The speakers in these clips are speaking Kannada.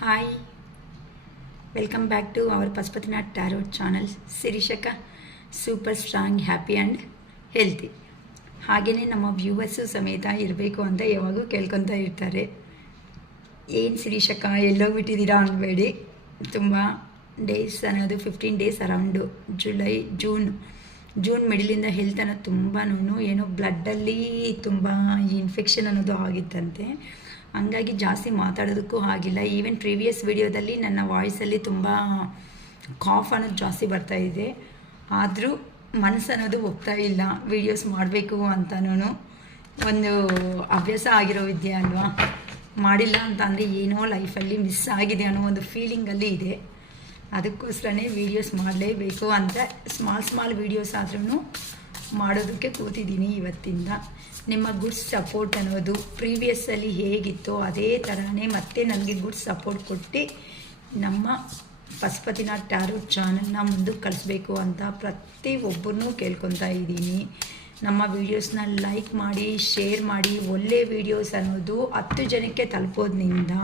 Hi, welcome back to our Pashupatinath Tarot channel. Sirishaka super strong, happy and healthy. ಹಾಗೆಯೇ ನಮ್ಮ ವ್ಯೂವರ್ಸು ಸಮೇತ ಇರಬೇಕು ಅಂತ ಯಾವಾಗೂ ಕೇಳ್ಕೊತಾ ಇರ್ತಾರೆ. ಏನು ಶಿರೀಷಕ್ಕ ಎಲ್ಲೋಗ್ಬಿಟ್ಟಿದ್ದೀರಾ ಅನ್ಬೇಡಿ. ತುಂಬ ಡೇಸ್ ಅನ್ನೋದು 15 ಡೇಸ್ ಅರೌಂಡು ಜೂನ್ ಮಿಡಲಿಂದ ಹೆಲ್ತ್ ಅನ್ನೋದು ತುಂಬಾ ಏನೋ ಬ್ಲಡ್ಡಲ್ಲಿ ತುಂಬ ಇನ್ಫೆಕ್ಷನ್ ಅನ್ನೋದು ಆಗಿತ್ತಂತೆ. ಹಂಗಾಗಿ ಜಾಸ್ತಿ ಮಾತಾಡೋದಕ್ಕೂ ಆಗಿಲ್ಲ. ಈವನ್ ಪ್ರೀವಿಯಸ್ ವಿಡಿಯೋದಲ್ಲಿ ನನ್ನ ವಾಯ್ಸಲ್ಲಿ ತುಂಬ ಕಾಫ್ ಅನ್ನೋದು ಜಾಸ್ತಿ ಬರ್ತಾಯಿದೆ. ಆದರೂ ಮನಸ್ಸು ಅನ್ನೋದು ಹೋಗ್ತಾ ಇಲ್ಲ. ವೀಡಿಯೋಸ್ ಮಾಡಬೇಕು ಅಂತನೂ ಒಂದು ಅಭ್ಯಾಸ ಆಗಿರೋ ವಿದ್ಯೆ ಅಲ್ವಾ. ಮಾಡಿಲ್ಲ ಅಂತ ಅಂದರೆ ಏನೋ ಲೈಫಲ್ಲಿ ಮಿಸ್ ಆಗಿದೆ ಅನ್ನೋ ಒಂದು ಫೀಲಿಂಗಲ್ಲಿ ಇದೆ. ಅದಕ್ಕೋಸ್ಕರನೇ ವೀಡಿಯೋಸ್ ಮಾಡಲೇಬೇಕು ಅಂತ ಸ್ಮಾಲ್ ವೀಡಿಯೋಸ್ ಆದ್ರೂ ಮಾಡೋದಕ್ಕೆ ಕೂತಿದ್ದೀನಿ ಇವತ್ತಿಂದ. ನಿಮ್ಮ ಗುಡ್ ಸಪೋರ್ಟ್ ಅನ್ನೋದು ಪ್ರೀವಿಯಸ್ಸಲ್ಲಿ ಹೇಗಿತ್ತೋ ಅದೇ ಥರನೇ ಮತ್ತೆ ನನಗೆ ಗುಡ್ ಸಪೋರ್ಟ್ ಕೊಟ್ಟು ನಮ್ಮ ಪಶುಪತಿನಾಥ್ ಟ್ಯಾರೋ ಚಾನಲ್ನ ಮುಂದಕ್ಕೆ ಕಳಿಸ್ಬೇಕು ಅಂತ ಪ್ರತಿಯೊಬ್ಬರನ್ನೂ ಕೇಳ್ಕೊತಾ ಇದ್ದೀನಿ. ನಮ್ಮ ವೀಡಿಯೋಸ್ನ ಲೈಕ್ ಮಾಡಿ, ಶೇರ್ ಮಾಡಿ. ಒಳ್ಳೆ ವೀಡಿಯೋಸ್ ಅನ್ನೋದು 10 ಜನಕ್ಕೆ ತಲುಪೋದ್ರಿಂದ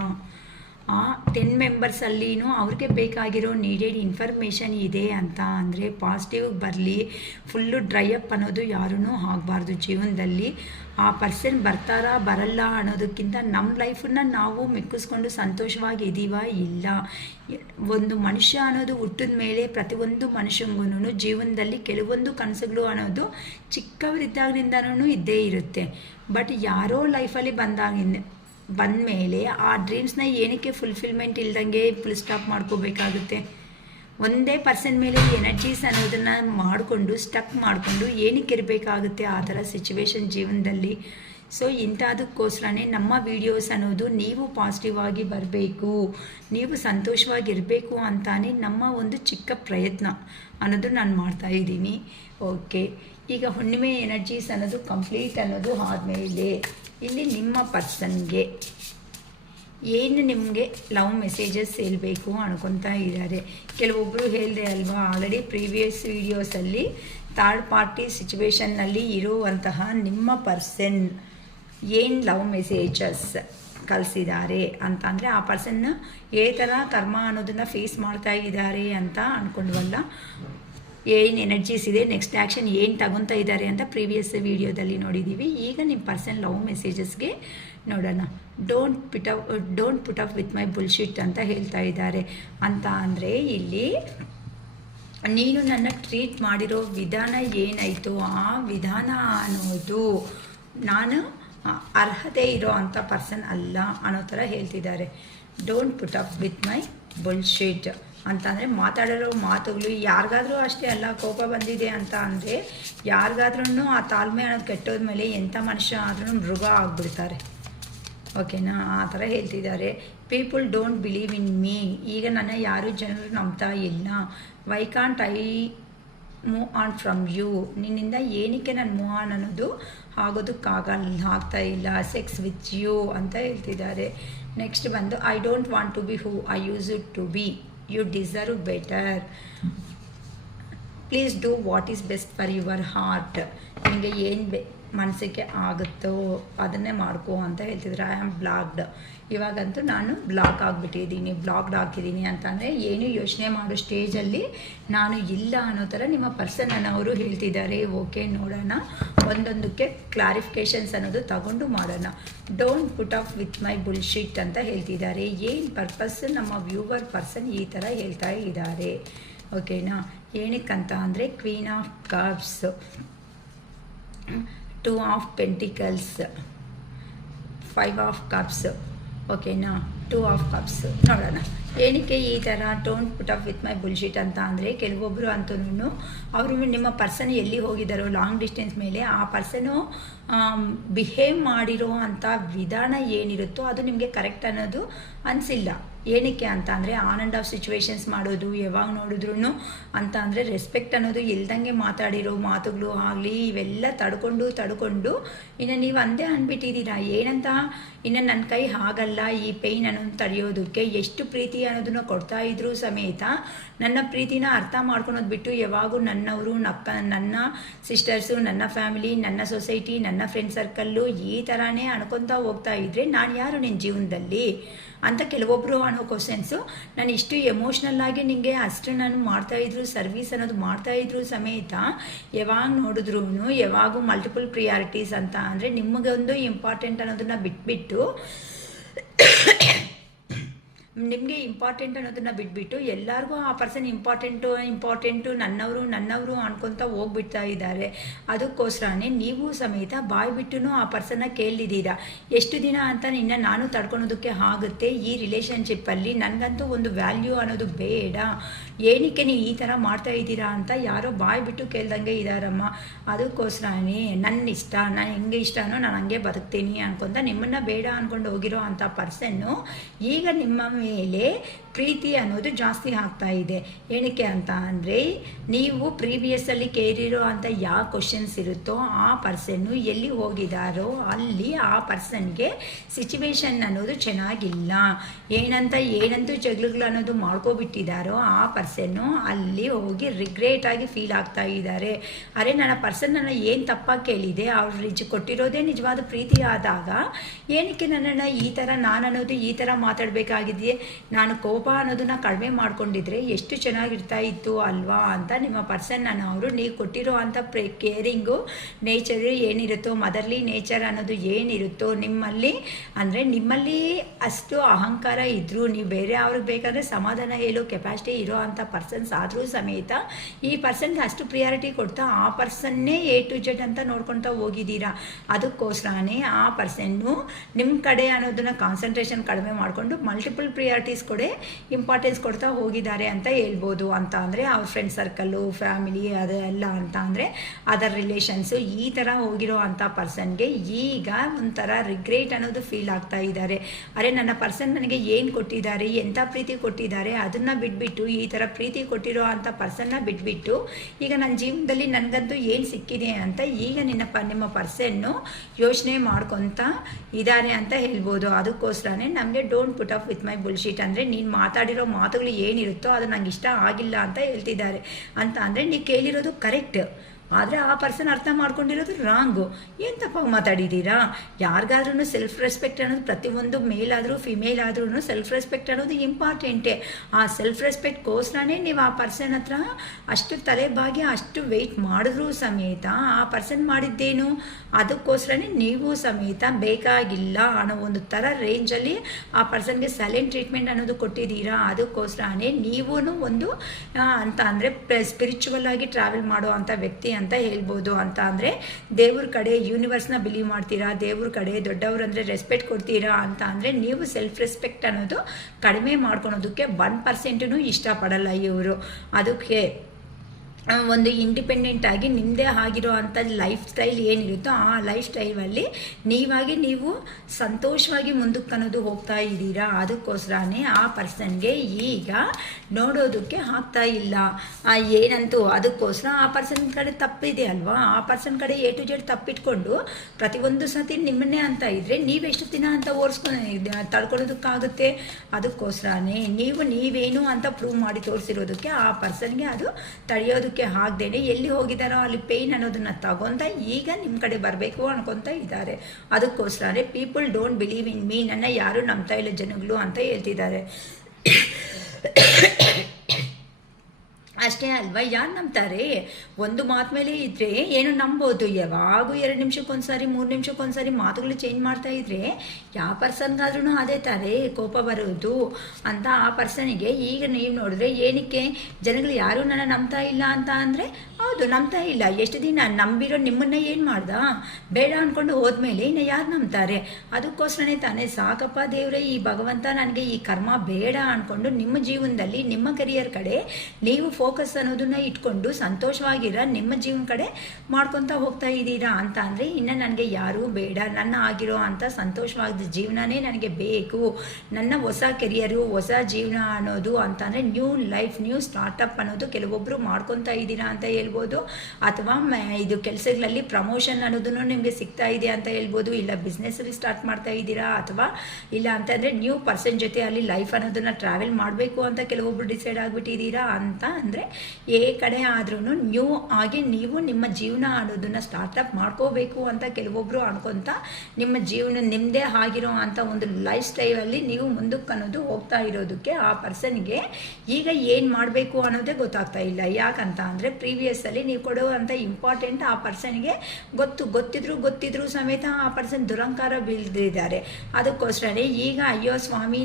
ಆ 10 ಮೆಂಬರ್ಸಲ್ಲಿನೂ ಅವ್ರಿಗೆ ಬೇಕಾಗಿರೋ ನೀಡೆಡ್ ಇನ್ಫಾರ್ಮೇಷನ್ ಇದೆ ಅಂತ ಅಂದರೆ ಪಾಸಿಟಿವ್ ಬರಲಿ. ಫುಲ್ಲು ಡ್ರೈ ಅಪ್ ಅನ್ನೋದು ಯಾರೂ ಆಗಬಾರ್ದು ಜೀವನದಲ್ಲಿ. ಆ ಪರ್ಸನ್ ಬರ್ತಾರಾ ಬರಲ್ಲ ಅನ್ನೋದಕ್ಕಿಂತ ನಮ್ಮ ಲೈಫನ್ನು ನಾವು ಮಿಕ್ಕಿಸ್ಕೊಂಡು ಸಂತೋಷವಾಗಿ ಇದ್ದೀವ ಇಲ್ಲ. ಒಂದು ಮನುಷ್ಯ ಅನ್ನೋದು ಹುಟ್ಟಿದ ಮೇಲೆ ಪ್ರತಿಯೊಂದು ಮನುಷ್ಯಂಗೂ ಜೀವನದಲ್ಲಿ ಕೆಲವೊಂದು ಕನಸುಗಳು ಅನ್ನೋದು ಚಿಕ್ಕವರಿದ್ದಾಗಿನಿಂದನೂ ಇದ್ದೇ ಇರುತ್ತೆ. ಬಟ್ ಯಾರೋ ಲೈಫಲ್ಲಿ ಬಂದಮೇಲೆ ಆ ಡ್ರೀಮ್ಸ್ನ ಏನಕ್ಕೆ ಫುಲ್ಫಿಲ್ಮೆಂಟ್ ಇಲ್ದಂಗೆ ಫುಲ್ ಸ್ಟಾಪ್ ಮಾಡ್ಕೋಬೇಕಾಗುತ್ತೆ. ಒಂದೇ ಪರ್ಸನ್ ಮೇಲೆ ಎನರ್ಜೀಸ್ ಅನ್ನೋದನ್ನು ಮಾಡಿಕೊಂಡು ಸ್ಟಕ್ ಮಾಡಿಕೊಂಡು ಏನಕ್ಕೆ ಇರಬೇಕಾಗುತ್ತೆ ಆ ಥರ ಸಿಚುವೇಶನ್ ಜೀವನದಲ್ಲಿ. ಸೊ ಇಂಥದಕ್ಕೋಸ್ಕರನೇ ನಮ್ಮ ವೀಡಿಯೋಸ್ ಅನ್ನೋದು ನೀವು ಪಾಸಿಟಿವ್ ಆಗಿ ಬರಬೇಕು, ನೀವು ಸಂತೋಷವಾಗಿರಬೇಕು ಅಂತಾನೆ ನಮ್ಮ ಒಂದು ಚಿಕ್ಕ ಪ್ರಯತ್ನ ಅನ್ನೋದು ನಾನು ಮಾಡ್ತಾಯಿದ್ದೀನಿ. ಓಕೆ, ಈಗ ಹುಣ್ಣಿಮೆ ಎನರ್ಜೀಸ್ ಅನ್ನೋದು ಕಂಪ್ಲೀಟ್ ಅನ್ನೋದು ಆದಮೇಲೆ ಇಲ್ಲಿ ನಿಮ್ಮ ಪರ್ಸನ್ಗೆ ಏನು ನಿಮಗೆ ಲವ್ ಮೆಸೇಜಸ್ ಹೇಳಬೇಕು ಅನ್ಕೊತಾ ಇದ್ದಾರೆ. ಕೆಲವೊಬ್ಬರು ಹೇಳಿದೆ ಅಲ್ವಾ, ಆಲ್ರೆಡಿ ಪ್ರೀವಿಯಸ್ ವೀಡಿಯೋಸಲ್ಲಿ ಥರ್ಡ್ ಪಾರ್ಟಿ ಸಿಚುವೇಶನ್ನಲ್ಲಿ ಇರುವಂತಹ ನಿಮ್ಮ ಪರ್ಸನ್ ಏನು ಲವ್ ಮೆಸೇಜಸ್ ಕಳಿಸಿದ್ದಾರೆ ಅಂತ ಅಂದರೆ ಆ ಪರ್ಸನ್ನ ಏ ಥರ ಕರ್ಮ ಅನ್ನೋದನ್ನು ಫೇಸ್ ಮಾಡ್ತಾ ಇದ್ದಾರೆ ಅಂತ ಅಂದ್ಕೊಂಡ್ವಲ್ಲ. ಏನು ಎನರ್ಜೀಸ್ ಇದೆ, ನೆಕ್ಸ್ಟ್ ಆ್ಯಕ್ಷನ್ ಏನು ತಗೊತಾ ಇದ್ದಾರೆ ಅಂತ ಪ್ರೀವಿಯಸ್ ವೀಡಿಯೋದಲ್ಲಿ ನೋಡಿದ್ದೀವಿ. ಈಗ ನಿಮ್ಮ ಪರ್ಸನ್ ಲವ್ ಮೆಸೇಜಸ್ಗೆ ನೋಡೋಣ. Don't put up with my bullshit ಅಂತ ಹೇಳ್ತಾ ಇದ್ದಾರೆ. ಅಂತ ಅಂದರೆ ಇಲ್ಲಿ ನೀನು ನನ್ನ ಟ್ರೀಟ್ ಮಾಡಿರೋ ವಿಧಾನ ಏನಾಯಿತು ಆ ವಿಧಾನ ಅನ್ನೋದು ನಾನು ಅರ್ಹತೆ ಇರೋ ಅಂಥ ಪರ್ಸನ್ ಅಲ್ಲ ಅನ್ನೋ ಥರ ಹೇಳ್ತಿದ್ದಾರೆ. Don't put up with my bullshit ಅಂತ ಅಂದರೆ ಮಾತಾಡಿರೋ ಮಾತುಗಳು ಯಾರಿಗಾದ್ರೂ ಅಷ್ಟೇ ಅಲ್ಲ. ಕೋಪ ಬಂದಿದೆ ಅಂತ ಅಂದರೆ ಯಾರಿಗಾದ್ರೂ ಆ ತಾಳ್ಮೆ ಅನ್ನೋದು ಕೆಟ್ಟೋದ್ಮೇಲೆ ಎಂಥ ಮನುಷ್ಯ ಆದ್ರೂ ಮೃಗ ಆಗಿಬಿಡ್ತಾರೆ. ಓಕೆನಾ, ಆ ಥರ ಹೇಳ್ತಿದ್ದಾರೆ. People don't believe in me. ಈಗ ನನ್ನ ಯಾರೂ ಜನರು ನಂಬ್ತಾ ಇಲ್ಲ. Why can't I move on from you. ನಿನ್ನಿಂದ ಏನಕ್ಕೆ ನಾನು ಮೂವ್ ಆನ್ ಅನ್ನೋದು ಆಗ್ತಾ ಇಲ್ಲ. ಸೆಕ್ಸ್ ವಿತ್ ಯು ಅಂತ ಹೇಳ್ತಿದ್ದಾರೆ. ನೆಕ್ಸ್ಟ್ ಬಂದು I don't want to be who I use it to be. You deserve better. Please do what is best for your heart. ನಿಮಗೆ ಏನು ಮನಸ್ಸಿಗೆ ಆಗುತ್ತೋ ಅದನ್ನೇ ಮಾಡ್ಕೋ ಅಂತ ಹೇಳ್ತಿದ್ರು. I am blocked. ಇವಾಗಂತೂ ನಾನು ಬ್ಲಾಕ್ಡ್ ಹಾಕಿದ್ದೀನಿ ಅಂತಂದರೆ ಏನು ಯೋಚನೆ ಮಾಡೋ ಸ್ಟೇಜಲ್ಲಿ ನಾನು ಇಲ್ಲ ಅನ್ನೋ ಥರ ನಿಮ್ಮ ಪರ್ಸನ್ ಅವರು ಹೇಳ್ತಿದ್ದಾರೆ. ಓಕೆ, ನೋಡೋಣ, ಒಂದೊಂದಕ್ಕೆ ಕ್ಲಾರಿಫಿಕೇಷನ್ಸ್ ಅನ್ನೋದು ತಗೊಂಡು ಮಾಡೋಣ. Don't put up with my bullshit ಅಂತ ಹೇಳ್ತಿದ್ದಾರೆ. ಏನು ಪರ್ಪಸ್ ನಮ್ಮ ವ್ಯೂವರ್ ಪರ್ಸನ್ ಈ ಥರ ಹೇಳ್ತಾ ಇದ್ದಾರೆ. ಓಕೆನಾ, ಏನಕ್ಕಂತ ಅಂದರೆ queen of cups, 2 of pentacles, 5 of cups. ಓಕೆನಾ, 2 ಆಫ್ ಕಪ್ಸ್. ನೋಡೋಣ ಏನಕ್ಕೆ ಈ ಥರ don't put up with my bullshit ಅಂತ ಅಂದರೆ ಕೆಲವೊಬ್ಬರು ಅಂತೂ ಅವರು ನಿಮ್ಮ ಪರ್ಸನ್ ಎಲ್ಲಿ ಹೋಗಿದ್ದಾರೋ ಲಾಂಗ್ ಡಿಸ್ಟೆನ್ಸ್ ಮೇಲೆ ಆ ಪರ್ಸನು ಬಿಹೇವ್ ಮಾಡಿರೋ ಅಂಥ ವಿಧಾನ ಏನಿರುತ್ತೋ ಅದು ನಿಮಗೆ ಕರೆಕ್ಟ್ ಅನ್ನೋದು ಅನಿಸಿಲ್ಲ. ಏನಕ್ಕೆ ಅಂತ ಅಂದರೆ ಆನ್ ಆ್ಯಂಡ್ ಆಫ್ ಸಿಚುವೇಶನ್ಸ್ ಮಾಡೋದು, ಯಾವಾಗ ನೋಡಿದ್ರು ಅಂತ ಅಂದರೆ ರೆಸ್ಪೆಕ್ಟ್ ಅನ್ನೋದು ಇಲ್ದಂಗೆ ಮಾತಾಡಿರೋ ಮಾತುಗಳು ಆಗಲಿ ಇವೆಲ್ಲ ತಡ್ಕೊಂಡು ಇನ್ನು ನೀವು ಅಂದೇ ಅಂದ್ಬಿಟ್ಟಿದ್ದೀರಾ. ಏನಂತ ಇನ್ನು ನನ್ನ ಕೈ ಆಗಲ್ಲ ಈ ಪೇಯ್ನ್ ಅನ್ನೋದು ತಡೆಯೋದಕ್ಕೆ. ಎಷ್ಟು ಪ್ರೀತಿ ಅನ್ನೋದನ್ನ ಕೊಡ್ತಾ ಇದ್ರು ಸಮೇತ ನನ್ನ ಪ್ರೀತಿನ ಅರ್ಥ ಮಾಡ್ಕೊಳೋದು ಬಿಟ್ಟು ಯಾವಾಗೂ ನನ್ನವರು ನನ್ನ ಸಿಸ್ಟರ್ಸು, ನನ್ನ ಫ್ಯಾಮಿಲಿ, ನನ್ನ ಸೊಸೈಟಿ, ನನ್ನ ಫ್ರೆಂಡ್ ಸರ್ಕಲ್ಲು ಈ ಥರನೇ ಅನ್ಕೊತಾ ಹೋಗ್ತಾ ಇದ್ರೆ ನಾನು ಯಾರು ನಿನ್ನ ಜೀವನದಲ್ಲಿ ಅಂತ ಕೆಲವೊಬ್ಬರು ಅನ್ನೋ ಕ್ವಶನ್ಸು. ನಾನು ಇಷ್ಟು ಎಮೋಷ್ನಲ್ ಆಗಿ ನಿಮಗೆ ಅಷ್ಟು ನಾನು ಮಾಡ್ತಾಯಿದ್ರು ಸರ್ವಿಸ್ ಅನ್ನೋದು ಮಾಡ್ತಾಯಿದ್ರು ಸಮೇತ ಯಾವಾಗ ನೋಡಿದ್ರು ಯಾವಾಗೂ ಮಲ್ಟಿಪಲ್ ಪ್ರಿಯಾರಿಟೀಸ್ ಅಂತ ಅಂದರೆ ನಿಮಗೊಂದು ಇಂಪಾರ್ಟೆಂಟ್ ಅನ್ನೋದನ್ನ ಬಿಟ್ಬಿಟ್ಟು ನಿಮಗೆ ಇಂಪಾರ್ಟೆಂಟ್ ಅನ್ನೋದನ್ನ ಬಿಟ್ಬಿಟ್ಟು ಎಲ್ಲರಿಗೂ ಆ ಪರ್ಸನ್ ಇಂಪಾರ್ಟೆಂಟು ನನ್ನವರು ಅನ್ಕೊತ ಹೋಗ್ಬಿಡ್ತಾ ಇದ್ದಾರೆ. ಅದಕ್ಕೋಸ್ಕರನೇ ನೀವು ಸಮೇತ ಬಾಯ್ ಬಿಟ್ಟು ಆ ಪರ್ಸನ್ನ ಕೇಳಿದ್ದೀರಾ. ಎಷ್ಟು ದಿನ ಅಂತ ನಿನ್ನ ನಾನು ತಡ್ಕೊಳೋದಕ್ಕೆ ಆಗುತ್ತೆ ಈ ರಿಲೇಷನ್ಶಿಪ್ಪಲ್ಲಿ, ನನಗಂತೂ ಒಂದು ವ್ಯಾಲ್ಯೂ ಅನ್ನೋದು ಬೇಡ, ಏನಕ್ಕೆ ನೀವು ಈ ಥರ ಮಾಡ್ತಾ ಇದ್ದೀರಾ ಅಂತ ಯಾರೋ ಬಾಯ್ ಬಿಟ್ಟು ಕೇಳ್ದಂಗೆ ಇದ್ದಾರಮ್ಮ. ಅದಕ್ಕೋಸ್ಕರನೇ ನನ್ನ ಇಷ್ಟ, ನಾನು ಹೆಂಗೆ ಇಷ್ಟನೋ ನಾನು ಹಂಗೆ ಬದುಕ್ತೀನಿ ಅನ್ಕೊಂತ ನಿಮ್ಮನ್ನು ಬೇಡ ಅಂದ್ಕೊಂಡು ಹೋಗಿರೋ ಅಂಥ ಪರ್ಸನ್ನು ಈಗ ನಿಮ್ಮ ಮೇಲೆ ಪ್ರೀತಿ ಅನ್ನೋದು ಜಾಸ್ತಿ ಆಗ್ತಾ ಇದೆ. ಏನಕ್ಕೆ ಅಂತ ಅಂದರೆ ನೀವು ಪ್ರೀವಿಯಸ್ಸಲ್ಲಿ ಕೇಳಿರೋ ಅಂತ ಯಾವ ಕ್ವಶನ್ಸ್ ಇರುತ್ತೋ ಆ ಪರ್ಸನ್ನು ಎಲ್ಲಿ ಹೋಗಿದ್ದಾರೋ ಅಲ್ಲಿ ಆ ಪರ್ಸನ್ಗೆ ಸಿಚುವೇಶನ್ ಅನ್ನೋದು ಚೆನ್ನಾಗಿಲ್ಲ, ಏನಂತೂ ಜಗಳಗಳು ಅನ್ನೋದು ಮಾಡ್ಕೊಬಿಟ್ಟಿದ್ದಾರೋ ಆ ಪರ್ಸನ್ನು ಅಲ್ಲಿ ಹೋಗಿ ರಿಗ್ರೆಟ್ ಆಗಿ ಫೀಲ್ ಆಗ್ತಾ ಇದ್ದಾರೆ. ಅರೆ ನನ್ನ ಪರ್ಸನ್ನನ್ನು ಏನು ತಪ್ಪಾಗಿ ಕೇಳಿದೆ, ಅವ್ರು ಕೊಟ್ಟಿರೋದೇ ನಿಜವಾದ ಪ್ರೀತಿ ಆದಾಗ ಏನಕ್ಕೆ ನನ್ನನ್ನು ಈ ಥರ ನಾನು ಅನ್ನೋದು ಈ ಥರ ಮಾತಾಡಬೇಕಾಗಿದೆಯೇ, ನಾನು ಕೋಪ ಅನ್ನೋದನ್ನ ಕಡಿಮೆ ಮಾಡ್ಕೊಂಡಿದ್ರೆ ಎಷ್ಟು ಚೆನ್ನಾಗಿರ್ತಾ ಇತ್ತು ಅಲ್ವಾ ಅಂತ ನಿಮ್ಮ ಪರ್ಸನ್ ಅವರು ನೀವು ಕೊಟ್ಟಿರೋ ಅಂಥ ಕೇರಿಂಗು ನೇಚರು ಏನಿರುತ್ತೋ, ಮದರ್ಲಿ ನೇಚರ್ ಅನ್ನೋದು ಏನಿರುತ್ತೋ ನಿಮ್ಮಲ್ಲಿ, ಅಂದರೆ ನಿಮ್ಮಲ್ಲಿ ಅಷ್ಟು ಅಹಂಕಾರ ಇದ್ದರೂ ನೀವು ಬೇರೆ ಅವ್ರಿಗೆ ಬೇಕಾದರೆ ಸಮಾಧಾನ ಹೇಳೋ ಕೆಪಾಸಿಟಿ ಇರೋ ಅಂಥ ಪರ್ಸನ್ಸ್ ಆದರೂ ಸಮೇತ ಈ ಪರ್ಸನ್ಗೆ ಅಷ್ಟು ಪ್ರಿಯಾರಿಟಿ ಕೊಡ್ತಾ ಆ ಪರ್ಸನ್ನೇ A to Z ಅಂತ ನೋಡ್ಕೊತಾ ಹೋಗಿದ್ದೀರಾ. ಅದಕ್ಕೋಸ್ಕರನೇ ಆ ಪರ್ಸನ್ನು ನಿಮ್ಮ ಕಡೆ ಅನ್ನೋದನ್ನ ಕಾನ್ಸಂಟ್ರೇಷನ್ ಕಡಿಮೆ ಮಾಡಿಕೊಂಡು ಮಲ್ಟಿಪಲ್ ಪ್ರಿಯಾರಿಟೀಸ್ ಕೊಡೆ ಇಂಪಾರ್ಟೆನ್ಸ್ ಕೊಡ್ತಾ ಹೋಗಿದ್ದಾರೆ ಅಂತ ಹೇಳ್ಬೋದು. ಅಂತ ಅಂದರೆ ಅವ್ರ ಫ್ರೆಂಡ್ ಸರ್ಕಲ್ಲು, ಫ್ಯಾಮಿಲಿ ಅದೆಲ್ಲ ಅಂತ ಅಂದರೆ ಅದರ್ ರಿಲೇಷನ್ಸು ಈ ಥರ ಹೋಗಿರೋ ಅಂಥ ಪರ್ಸನ್ಗೆ ಈಗ ಒಂಥರ ರಿಗ್ರೆಟ್ ಅನ್ನೋದು ಫೀಲ್ ಆಗ್ತಾ ಇದ್ದಾರೆ. ಅರೆ ನನ್ನ ಪರ್ಸನ್ ನನಗೆ ಏನು ಕೊಟ್ಟಿದ್ದಾರೆ, ಎಂಥ ಪ್ರೀತಿ ಕೊಟ್ಟಿದ್ದಾರೆ, ಅದನ್ನು ಬಿಟ್ಬಿಟ್ಟು ಈ ಥರ ಪ್ರೀತಿ ಕೊಟ್ಟಿರೋ ಅಂಥ ಪರ್ಸನ್ನ ಬಿಟ್ಬಿಟ್ಟು ಈಗ ನನ್ನ ಜೀವನದಲ್ಲಿ ನನಗಂತೂ ಏನು ಸಿಕ್ಕಿದೆ ಅಂತ ಈಗ ನಿಮ್ಮ ಪರ್ಸನ್ನು ಯೋಚನೆ ಮಾಡ್ಕೊತಾ ಇದ್ದಾರೆ ಅಂತ ಹೇಳ್ಬೋದು. ಅದಕ್ಕೋಸ್ಕರನೇ ನಮಗೆ don't put up with my bullshit, ಅಂದರೆ ನೀನು ಮಾತಾಡಿರೋ ಮಾತುಗಳು ಏನಿರುತ್ತೋ ಅದು ನಂಗೆ ಇಷ್ಟ ಆಗಿಲ್ಲ ಅಂತ ಹೇಳ್ತಿದ್ದಾರೆ. ಅಂತ ಅಂದರೆ ನೀವು ಕೇಳಿರೋದು ಕರೆಕ್ಟ್, ಆದರೆ ಆ ಪರ್ಸನ್ ಅರ್ಥ ಮಾಡ್ಕೊಂಡಿರೋದು ರಾಂಗು. ಏನು ತಪ್ಪಾಗಿ ಮಾತಾಡಿದ್ದೀರಾ? ಯಾರಿಗಾದ್ರೂ ಸೆಲ್ಫ್ ರೆಸ್ಪೆಕ್ಟ್ ಅನ್ನೋದು ಪ್ರತಿಯೊಂದು ಮೇಲಾದರೂ ಫಿಮೇಲ್ ಆದ್ರೂ ಸೆಲ್ಫ್ ರೆಸ್ಪೆಕ್ಟ್ ಅನ್ನೋದು ಇಂಪಾರ್ಟೆಂಟೇ. ಆ ಸೆಲ್ಫ್ ರೆಸ್ಪೆಕ್ಟ್ಗೋಸ್ಕರನೇ ನೀವು ಆ ಪರ್ಸನ್ ಹತ್ರ ಅಷ್ಟು ತಲೆಬಾಗಿ ಅಷ್ಟು ವೆಯ್ಟ್ ಮಾಡಿದ್ರೂ ಸಮೇತ ಆ ಪರ್ಸನ್ ಮಾಡಿದ್ದೇನು, ಅದಕ್ಕೋಸ್ಕರನೇ ನೀವು ಸಮೇತ ಬೇಕಾಗಿಲ್ಲ ಅನ್ನೋ ಒಂದು ಥರ ರೇಂಜಲ್ಲಿ ಆ ಪರ್ಸನ್ಗೆ ಸೈಲೆಂಟ್ ಟ್ರೀಟ್ಮೆಂಟ್ ಅನ್ನೋದು ಕೊಟ್ಟಿದ್ದೀರಾ. ಅದಕ್ಕೋಸ್ಕರನೇ ನೀವೂ ಒಂದು ಅಂತ ಅಂದರೆ ಸ್ಪಿರಿಚುವಲ್ ಆಗಿ ಟ್ರಾವೆಲ್ ಮಾಡೋ ಅಂಥ ವ್ಯಕ್ತಿ ಅಂತ ಹೇಳ್ಬೋದು. ಅಂತ ಅಂದರೆ ದೇವ್ರ ಕಡೆ ಯೂನಿವರ್ಸ್ನ ಬಿಲೀವ್ ಮಾಡ್ತೀರಾ, ದೇವ್ರ ಕಡೆ ದೊಡ್ಡವರು ಅಂದರೆ ರೆಸ್ಪೆಕ್ಟ್ ಕೊಡ್ತೀರಾ. ಅಂತ ಅಂದರೆ ನೀವು ಸೆಲ್ಫ್ ರೆಸ್ಪೆಕ್ಟ್ ಅನ್ನೋದು ಕಡಿಮೆ ಮಾಡ್ಕೊಳೋದಕ್ಕೆ 1% ಇಷ್ಟಪಡಲ್ಲ ಇವರು. ಅದಕ್ಕೆ ಒಂದು ಇಂಡಿಪೆಂಡೆಂಟ್ ಆಗಿ ನಿಮ್ಮದೇ ಆಗಿರೋ ಅಂಥ ಲೈಫ್ ಸ್ಟೈಲ್ ಏನಿರುತ್ತೋ ಆ ಲೈಫ್ ಸ್ಟೈಲಲ್ಲಿ ನೀವು ಸಂತೋಷವಾಗಿ ಮುಂದಕ್ಕೆ ಅನ್ನೋದು ಹೋಗ್ತಾ ಇದ್ದೀರಾ. ಅದಕ್ಕೋಸ್ಕರನೇ ಆ ಪರ್ಸನ್ಗೆ ಈಗ ನೋಡೋದಕ್ಕೆ ಆಗ್ತಾ ಇಲ್ಲ ಏನಂತೂ. ಅದಕ್ಕೋಸ್ಕರ ಆ ಪರ್ಸನ್ ಕಡೆ ತಪ್ಪಿದೆ ಅಲ್ವಾ, ಆ ಪರ್ಸನ್ ಕಡೆ A to Z ತಪ್ಪಿಟ್ಕೊಂಡು ಪ್ರತಿಯೊಂದು ಸತಿ ನಿಮ್ಮನ್ನೇ ಅಂತ ಇದ್ದರೆ ನೀವೆಷ್ಟು ದಿನ ಅಂತ ತಡ್ಕೊಳ್ಳೋದಕ್ಕಾಗುತ್ತೆ. ಅದಕ್ಕೋಸ್ಕರನೇ ನೀವೇನು ಅಂತ ಪ್ರೂವ್ ಮಾಡಿ ತೋರಿಸಿರೋದಕ್ಕೆ ಆ ಪರ್ಸನ್ಗೆ ಅದು ತಡೆಯೋದಕ್ಕೆ ಆಗದೇನೆ ಎಲ್ಲಿ ಹೋಗಿದ್ದಾರೋ ಅಲ್ಲಿ ಪೇಯ್ನ್ ಅನ್ನೋದನ್ನ ತಗೊಂತ ಈಗ ನಿಮ್ಮ ಕಡೆ ಬರಬೇಕು ಅನ್ಕೊತಾ ಇದ್ದಾರೆ. ಅದಕ್ಕೋಸ್ಕರ people don't believe in me, ನನ್ನ ಯಾರು ನಂಬ್ತಾ ಇಲ್ಲ ಜನಗಳು ಅಂತ ಹೇಳ್ತಿದ್ದಾರೆ. ಅಷ್ಟೇ ಅಲ್ವಾ, ಯಾರು ನಂಬ್ತಾರೆ? ಒಂದು ಮಾತು ಮೇಲೆ ಇದ್ದರೆ ಏನು ನಂಬೋದು, ಯಾವಾಗೂ 2 ನಿಮಿಷಕ್ಕೊಂದ್ಸಾರಿ 3 ನಿಮಿಷಕ್ಕೊಂದ್ಸಾರಿ ಮಾತುಗಳು ಚೇಂಜ್ ಮಾಡ್ತಾ ಇದ್ರೆ ಯಾವ ಪರ್ಸನ್ಗಾದ್ರೂ ಅದೇ ತಾರೆ ಕೋಪ ಬರೋದು ಅಂತ ಆ ಪರ್ಸನಿಗೆ ಈಗ ನೀವು ನೋಡಿದ್ರೆ ಏನಕ್ಕೆ ಜನಗಳು ಯಾರೂ ನನ್ನ ನಂಬ್ತಾ ಇಲ್ಲ ಅಂತ ಅಂದರೆ ಹೌದು ನಂಬ್ತಾ ಇಲ್ಲ. ಎಷ್ಟು ದಿನ ನಂಬಿರೋ ನಿಮ್ಮನ್ನ ಏನು ಮಾಡ್ದ, ಬೇಡ ಅಂದ್ಕೊಂಡು ಹೋದ್ಮೇಲೆ ಇನ್ನು ಯಾರು ನಂಬ್ತಾರೆ? ಅದಕ್ಕೋಸ್ಕರನೇ ತಾನೇ ಸಾಕಪ್ಪ ದೇವರೇ, ಈ ಭಗವಂತ ನನಗೆ ಈ ಕರ್ಮ ಬೇಡ ಅಂದ್ಕೊಂಡು ನಿಮ್ಮ ಜೀವನದಲ್ಲಿ ನಿಮ್ಮ ಕರಿಯರ್ ಕಡೆ ನೀವು ಫೋಕಸ್ ಅನ್ನೋದನ್ನ ಇಟ್ಕೊಂಡು ಸಂತೋಷವಾಗಿರೋ ನಿಮ್ಮ ಜೀವನ ಕಡೆ ಮಾಡ್ಕೊತಾ ಹೋಗ್ತಾ ಇದ್ದೀರಾ ಅಂತ ಅಂದರೆ ಇನ್ನು ನನಗೆ ಯಾರೂ ಬೇಡ, ನನ್ನ ಆಗಿರೋ ಅಂಥ ಸಂತೋಷವಾದ ಜೀವನನೇ ನನಗೆ ಬೇಕು, ನನ್ನ ಹೊಸ ಕೆರಿಯರು ಹೊಸ ಜೀವನ ಅನ್ನೋದು ಅಂತಂದರೆ ನ್ಯೂ ಲೈಫ್ ನ್ಯೂ ಸ್ಟಾರ್ಟಪ್ ಅನ್ನೋದು ಕೆಲವೊಬ್ಬರು ಮಾಡ್ಕೊತಾ ಇದ್ದೀರಾ ಅಂತ ಹೇಳ್ಬೋದು. ಅಥವಾ ಇದು ಕೆಲಸಗಳಲ್ಲಿ ಪ್ರಮೋಷನ್ ಅನ್ನೋದನ್ನು ನಿಮಗೆ ಸಿಗ್ತಾ ಇದೆ ಅಂತ ಹೇಳ್ಬೋದು. ಇಲ್ಲ ಬಿಸ್ನೆಸ್ಸಲ್ಲಿ ಸ್ಟಾರ್ಟ್ ಮಾಡ್ತಾ ಇದ್ದೀರಾ, ಅಥವಾ ಇಲ್ಲ ಅಂತಂದರೆ ನ್ಯೂ ಪರ್ಸನ್ ಜೊತೆ ಅಲ್ಲಿ ಲೈಫ್ ಅನ್ನೋದನ್ನು ಟ್ರಾವೆಲ್ ಮಾಡಬೇಕು ಅಂತ ಕೆಲವೊಬ್ರು ಡಿಸೈಡ್ ಆಗಿಬಿಟ್ಟಿದ್ದೀರಾ ಅಂತ ಅಂದರೆ ಕಡೆ ಆದ್ರೂ ನ್ಯೂ ಆಗಿ ನೀವು ನಿಮ್ಮ ಜೀವನ ಅನ್ನೋದನ್ನು ಸ್ಟಾರ್ಟಪ್ ಮಾಡ್ಕೋಬೇಕು ಅಂತ ಕೆಲವೊಬ್ಬರು ಅನ್ಕೊತ ನಿಮ್ಮ ಜೀವನ ನಿಮ್ಮದೇ ಆಗಿರೋ ಅಂಥ ಒಂದು ಲೈಫ್ ಸ್ಟೈಲಲ್ಲಿ ನೀವು ಮುಂದಕ್ಕೆ ಅನ್ನೋದು ಹೋಗ್ತಾ ಇರೋದಕ್ಕೆ ಆ ಪರ್ಸನ್ಗೆ ಈಗ ಏನು ಮಾಡಬೇಕು ಅನ್ನೋದೇ ಗೊತ್ತಾಗ್ತಾ ಇಲ್ಲ. ಯಾಕಂತ ಅಂದರೆ ಪ್ರೀವಿಯಸ್ಸಲ್ಲಿ ನೀವು ಕೊಡುವಂಥ ಇಂಪಾರ್ಟೆಂಟ್ ಆ ಪರ್ಸನ್ಗೆ ಗೊತ್ತಿದ್ರು ಸಮೇತ ಆ ಪರ್ಸನ್ ದುರಂಕಾರ ಬೀಳ್ದಿದ್ದಾರೆ. ಅದಕ್ಕೋಸ್ಕರನೇ ಈಗ ಅಯ್ಯೋ ಸ್ವಾಮಿ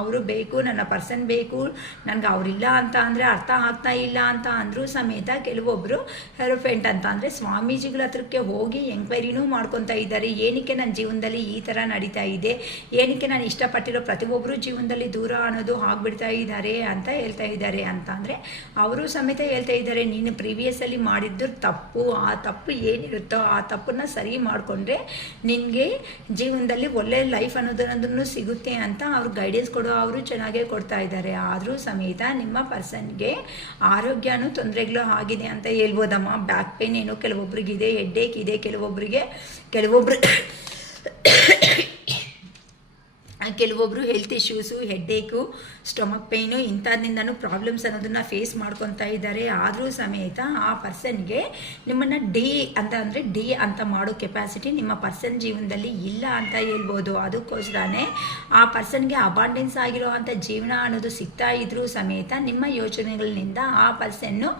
ಅವರು ಬೇಕು, ನನ್ನ ಪರ್ಸನ್ ಬೇಕು, ನನಗೆ ಅವರಿಲ್ಲ ಅಂತ ಅಂದರೆ ಅರ್ಥ ಆಗ್ತಾ ಇಲ್ಲ ಅಂತ ಅಂದರೂ ಸಮೇತ ಕೆಲವೊಬ್ಬರು ಹೆರೋಫೆಂಟ್ ಅಂತ ಅಂದರೆ ಸ್ವಾಮೀಜಿಗಳ ಹತ್ರಕ್ಕೆ ಹೋಗಿ ಎಂಕ್ವೈರಿನೂ ಮಾಡ್ಕೊತಾ ಇದ್ದಾರೆ. ಏನಕ್ಕೆ ನನ್ನ ಜೀವನದಲ್ಲಿ ಈ ಥರ ನಡೀತಾ ಇದೆ, ಏನಕ್ಕೆ ನಾನು ಇಷ್ಟಪಟ್ಟಿರೋ ಪ್ರತಿಯೊಬ್ಬರು ಜೀವನದಲ್ಲಿ ದೂರ ಅನ್ನೋದು ಆಗಿಬಿಡ್ತಾ ಇದ್ದಾರೆ ಅಂತ ಹೇಳ್ತಾ ಇದ್ದಾರೆ. ಅಂತ ಅಂದರೆ ಅವರು ಸಮೇತ ಹೇಳ್ತಾ ಇದ್ದಾರೆ, ನೀನು ಪ್ರೀವಿಯಸ್ಸಲ್ಲಿ ಮಾಡಿದ್ದು ತಪ್ಪು, ಆ ತಪ್ಪು ಏನಿರುತ್ತೋ ಆ ತಪ್ಪನ್ನು ಸರಿ ಮಾಡಿಕೊಂಡ್ರೆ ನಿನಗೆ ಜೀವನದಲ್ಲಿ ಒಳ್ಳೆಯ ಲೈಫ್ ಅನ್ನೋದನ್ನು ಸಿಗುತ್ತೆ ಅಂತ ಅವ್ರು ಗೈಡೆನ್ಸ್ ಕೊಡೋ ಅವರು ಚೆನ್ನಾಗೇ ಕೊಡ್ತಾ ಇದ್ದಾರೆ. ಆದರೂ ಸಮೇತ ನಿಮ್ಮ ಪರ್ಸನ್ಗೆ ಆರೋಗ್ಯನೂ ತೊಂದರೆಗಳು ಆಗಿದೆ ಅಂತ ಹೇಳ್ಬೋದಮ್ಮ. ಬ್ಯಾಕ್ ಪೇನ್ ಏನೋ ಕೆಲವೊಬ್ರಿಗಿದೆ, ಹೆಡ್ಡೇಕ್ ಇದೆ ಕೆಲವೊಬ್ಬರು health issues, headache, stomach pain ಇಂಥದ್ರಿಂದನೂ ಪ್ರಾಬ್ಲಮ್ಸ್ ಅನ್ನೋದನ್ನು ಫೇಸ್ ಮಾಡ್ಕೊತಾ ಇದ್ದಾರೆ. ಆದರೂ ಸಮೇತ ಆ ಪರ್ಸನ್ಗೆ ನಿಮ್ಮನ್ನು ಡಿ ಅಂತ ಮಾಡೋ ಕೆಪಾಸಿಟಿ ನಿಮ್ಮ ಪರ್ಸನ್ ಜೀವನದಲ್ಲಿ ಇಲ್ಲ ಅಂತ ಹೇಳ್ಬೋದು. ಅದಕ್ಕೋಸ್ಕರನೇ ಆ ಪರ್ಸನ್ಗೆ ಅಬಾಂಡೆನ್ಸ್ ಆಗಿರೋ ಅಂಥ ಜೀವನ ಅನ್ನೋದು ಸಿಗ್ತಾ ಇದ್ರೂ ಸಮೇತ ನಿಮ್ಮ ಯೋಚನೆಗಳಿಂದ ಆ ಪರ್ಸನ್ನು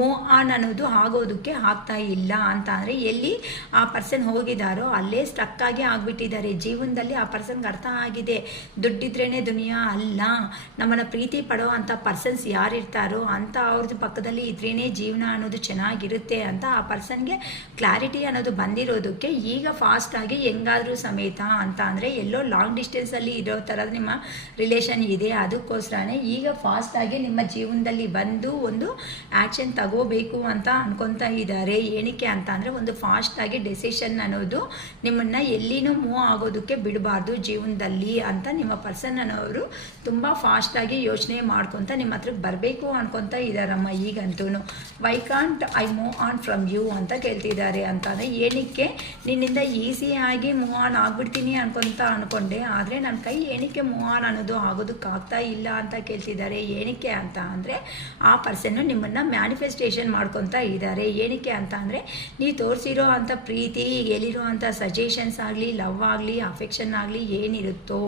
ಮೂವ್ ಆನ್ ಅನ್ನೋದು ಆಗೋದಕ್ಕೆ ಆಗ್ತಾ ಇಲ್ಲ. ಅಂತ ಅಂದರೆ ಎಲ್ಲಿ ಆ ಪರ್ಸನ್ ಹೋಗಿದ್ದಾರೋ ಅಲ್ಲೇ ಸ್ಟಕ್ ಆಗಿ ಆಗಿಬಿಟ್ಟಿದ್ದಾರೆ. ಜೀವನದಲ್ಲಿ ಆ ಪರ್ಸನ್ಗೆ ಅರ್ಥ ಆಗಿದೆ, ದುಡ್ಡಿದ್ರೇನೆ ದುನಿಯಾ ಅಲ್ಲ, ನಮ್ಮನ್ನು ಪ್ರೀತಿ ಪಡೋ ಅಂಥ ಪರ್ಸನ್ಸ್ ಯಾರಿರ್ತಾರೋ ಅಂಥ ಅವ್ರದ್ದು ಪಕ್ಕದಲ್ಲಿ ಇದ್ರೇನೆ ಜೀವನ ಅನ್ನೋದು ಚೆನ್ನಾಗಿರುತ್ತೆ ಅಂತ ಆ ಪರ್ಸನ್ಗೆ ಕ್ಲಾರಿಟಿ ಅನ್ನೋದು ಬಂದಿರೋದಕ್ಕೆ ಈಗ ಫಾಸ್ಟಾಗಿ ಹೆಂಗಾದರೂ ಸಮೇತ ಅಂತ ಅಂದರೆ ಎಲ್ಲೋ ಲಾಂಗ್ ಡಿಸ್ಟೆನ್ಸಲ್ಲಿ ಇರೋ ಥರದ ನಿಮ್ಮ ರಿಲೇಷನ್ ಇದೆ. ಅದಕ್ಕೋಸ್ಕರನೇ ಈಗ ಫಾಸ್ಟಾಗಿ ನಿಮ್ಮ ಜೀವನದಲ್ಲಿ ಬಂದು ಒಂದು ಆ್ಯಕ್ಷನ್ ತಗೋಬೇಕು ಅಂತ ಅನ್ಕೊತಾ ಇದ್ದಾರೆ. ಏನಕ್ಕೆ ಅಂತ ಅಂದರೆ ಒಂದು ಫಾಸ್ಟಾಗಿ ಡೆಸಿಷನ್ ಅನ್ನೋದು ನಿಮ್ಮನ್ನು ಎಲ್ಲಿನೂ ಮೂವ್ ಆಗೋದಕ್ಕೆ ಬಿಡಬಾರ್ದು ಜೀವನದಲ್ಲಿ ಅಂತ ನಿಮ್ಮ ಪರ್ಸನ್ ಅನ್ನೋರು ತುಂಬ ಫಾಸ್ಟಾಗಿ ಯೋಚನೆ ಮಾಡ್ಕೊತ ನಿಮ್ಮ ಹತ್ರಕ್ಕೆ ಬರಬೇಕು ಅನ್ಕೊತಾ ಇದ್ದಾರಮ್ಮ. ಈಗಂತೂ why can't I move on from you ಅಂತ ಕೇಳ್ತಿದ್ದಾರೆ. ಅಂತಂದರೆ ಏನಕ್ಕೆ ನಿನ್ನಿಂದ ಈಸಿಯಾಗಿ ಮೂವ್ ಆನ್ ಆಗಿಬಿಡ್ತೀನಿ ಅನ್ಕೊಂಡೆ, ಆದರೆ ನನ್ನ ಕೈ ಏನಕ್ಕೆ ಮೂವ್ ಆನ್ ಅನ್ನೋದು ಆಗೋದಕ್ಕಾಗ್ತಾ ಇಲ್ಲ ಅಂತ ಕೇಳ್ತಿದ್ದಾರೆ. ಏನಕ್ಕೆ ಅಂತ ಅಂದರೆ ಆ ಪರ್ಸನ್ನು ನಿಮ್ಮನ್ನು ಮ್ಯಾನಿಫೆಸ್ಟೇಷನ್ ಮಾಡ್ಕೊತಾ ಇದ್ದಾರೆ. ಏನಕ್ಕೆ ಅಂತ ಅಂದರೆ ನೀವು ತೋರಿಸಿರೋ ಅಂಥ ಪ್ರೀತಿ, ಎಲ್ಲಿರೋ ಅಂಥ ಸಜೆಷನ್ಸ್ ಆಗಲಿ, ಲವ್ ಆಗಲಿ, ಅಫೆಕ್ಷನ್ ಆಗಲಿ ಏನಿರುತ್ತೋ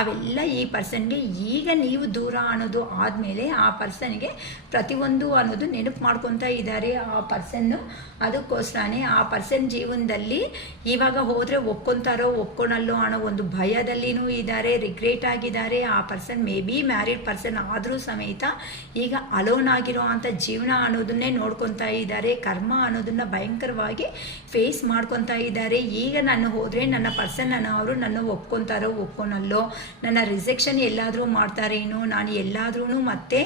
ಅವೆಲ್ಲ ಈ ಪರ್ಸನ್ಗೆ ಈಗ ನೀವು ದೂರ ಅನ್ನೋದು ಆದಮೇಲೆ ಆ ಪರ್ಸನ್ಗೆ ಪ್ರತಿಯೊಂದು ಅನ್ನೋದು ನೆನಪು ಮಾಡ್ಕೊತಾ ಇದ್ದಾರೆ ಆ ಪರ್ಸನ್ನು. ಅದಕ್ಕೋಸ್ಕರನೇ ಆ ಪರ್ಸನ್ ಜೀವನದಲ್ಲಿ ಇವಾಗ ಹೋದರೆ ಒಪ್ಕೊತಾರೋ ಒಪ್ಕೊಳಲ್ಲೋ ಅನ್ನೋ ಒಂದು ಭಯದಲ್ಲಿನೂ ಇದ್ದಾರೆ, ರಿಗ್ರೆಟ್ ಆಗಿದ್ದಾರೆ. ಆ person may be married person ಆದರೂ ಸಮೇತ ಈಗ ಅಲೋನ್ ಆಗಿರೋ ಅಂಥ ಜೀವನ ಅನ್ನೋದನ್ನೇ ನೋಡ್ಕೊತಾ ಇದ್ದಾರೆ. ಕರ್ಮ ಅನ್ನೋದನ್ನು ಭಯಂಕರವಾಗಿ ಫೇಸ್ ಮಾಡ್ಕೊತಾ ಇದ್ದಾರೆ. ಈಗ ನಾನು ಹೋದರೆ ನನ್ನ ಪರ್ಸನ್ ಅವರು ನನ್ನ ಒಪ್ಕೊತಾರೋ ಒಪ್ಕೊಳಲ್ಲೋ, ನನ್ನ ರಿಜೆಕ್ಷನ್ ಎಲ್ಲಾದರೂ ಮಾಡ್ತಾರೇನೋ, ನಾನು ಎಲ್ಲಾದ್ರೂ ಮತ್ತೆ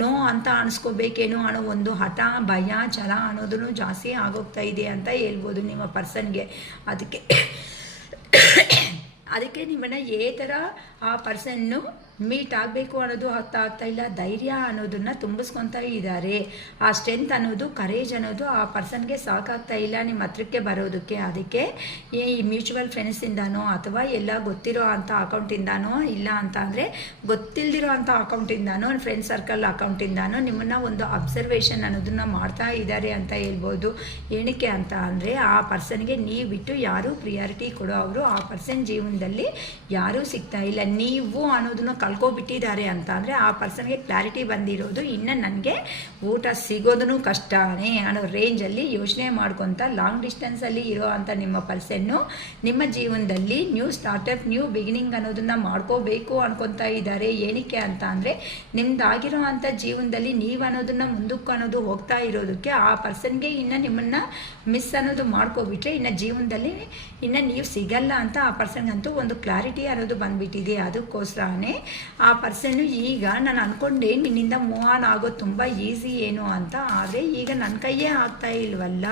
ನೋ ಅಂತ ಅನಿಸ್ಕೋಬೇಕೇನೋ ಅನ್ನೋ ಒಂದು ಹಠ, ಭಯ, ಛಲ ಅನ್ನೋದನ್ನು ಜಾಸ್ತಿ ಆಗೋಗ್ತಾ ಇದೆ ಅಂತ ಹೇಳ್ಬೋದು ನಿಮ್ಮ ಪರ್ಸನ್ಗೆ. ಅದಕ್ಕೆ ನಿಮ್ಮನ್ನು ಥರ ಆ ಪರ್ಸನ್ನು ಮೀಟ್ ಆಗಬೇಕು ಅನ್ನೋದು ಅರ್ಥ ಆಗ್ತಾ ಇಲ್ಲ. ಧೈರ್ಯ ಅನ್ನೋದನ್ನು ತುಂಬಿಸ್ಕೊತಾ ಇದ್ದಾರೆ. ಆ ಸ್ಟ್ರೆಂತ್ ಅನ್ನೋದು, ಕರೇಜ್ ಅನ್ನೋದು ಆ ಪರ್ಸನ್ಗೆ ಸಾಕಾಗ್ತಾ ಇಲ್ಲ ನಿಮ್ಮ ಹತ್ರಕ್ಕೆ ಬರೋದಕ್ಕೆ. ಅದಕ್ಕೆ ಈ ಮ್ಯೂಚುವಲ್ ಫ್ರೆಂಡ್ಸಿಂದಾನೋ ಅಥವಾ ಎಲ್ಲ ಗೊತ್ತಿರೋ ಅಂಥ ಅಕೌಂಟಿಂದಾನೋ, ಇಲ್ಲ ಅಂತ ಅಂದರೆ ಗೊತ್ತಿಲ್ಲದಿರೋ ಅಂಥ ಅಕೌಂಟಿಂದಾನೋ, ಫ್ರೆಂಡ್ ಸರ್ಕಲ್ ಅಕೌಂಟಿಂದಾನೋ ನಿಮ್ಮನ್ನು ಒಂದು ಅಬ್ಸರ್ವೇಷನ್ ಅನ್ನೋದನ್ನು ಮಾಡ್ತಾ ಇದ್ದಾರೆ ಅಂತ ಹೇಳ್ಬೋದು. ಏನಕ್ಕೆ ಅಂತ ಅಂದರೆ ಆ ಪರ್ಸನ್ಗೆ ನೀವು ಬಿಟ್ಟು ಯಾರೂ ಪ್ರಿಯಾರಿಟಿ ಕೊಡೋ ಅವರು ಆ ಪರ್ಸನ್ ಜೀವನದಲ್ಲಿ ಯಾರೂ ಸಿಗ್ತಾ ಇಲ್ಲ. ನೀವು ಅನ್ನೋದನ್ನು ಕಳ್ಕೊಬಿಟ್ಟಿದ್ದಾರೆ ಅಂತ ಅಂದರೆ ಆ ಪರ್ಸನ್ಗೆ ಕ್ಲಾರಿಟಿ ಬಂದಿರೋದು ಇನ್ನು ನನಗೆ ಊಟ ಸಿಗೋದೂ ಕಷ್ಟನೇ ಅನ್ನೋ ರೇಂಜಲ್ಲಿ ಯೋಚನೆ ಮಾಡ್ಕೊತ ಲಾಂಗ್ ಡಿಸ್ಟೆನ್ಸಲ್ಲಿ ಇರೋ ಅಂಥ ನಿಮ್ಮ ಪರ್ಸನ್ನು ನಿಮ್ಮ ಜೀವನದಲ್ಲಿ ನ್ಯೂ ಸ್ಟಾರ್ಟಪ್, ನ್ಯೂ ಬಿಗಿನಿಂಗ್ ಅನ್ನೋದನ್ನು ಮಾಡ್ಕೋಬೇಕು ಅನ್ಕೊತಾ ಇದ್ದಾರೆ. ಏನಕ್ಕೆ ಅಂತ ಅಂದರೆ ನಿಮ್ದಾಗಿರೋ ಅಂಥ ಜೀವನದಲ್ಲಿ ನೀವು ಅನ್ನೋದನ್ನು ಮುಂದಕ್ಕೆ ಅನ್ನೋದು ಹೋಗ್ತಾ ಇರೋದಕ್ಕೆ ಆ ಪರ್ಸನ್ಗೆ ಇನ್ನು ನಿಮ್ಮನ್ನು ಮಿಸ್ ಅನ್ನೋದು ಮಾಡ್ಕೊಬಿಟ್ರೆ ಇನ್ನು ಜೀವನದಲ್ಲಿ ಇನ್ನು ನೀವು ಸಿಗಲ್ಲ ಅಂತ ಆ ಪರ್ಸನ್ಗಂತೂ ಒಂದು ಕ್ಲಾರಿಟಿ ಅನ್ನೋದು ಬಂದುಬಿಟ್ಟಿದೆ. ಅದಕ್ಕೋಸ್ಕರನೇ ಆ ಪರ್ಸನ್ನು ಈಗ ನಾನು ಅಂದ್ಕೊಂಡೆ ನಿನ್ನಿಂದ ಮೂವ್ ಆನ್ ಆಗೋದು ತುಂಬ ಈಸಿ ಏನು ಅಂತ, ಆದರೆ ಈಗ ನನ್ನ ಕೈಯೇ ಆಗ್ತಾ ಇಲ್ವಲ್ಲ,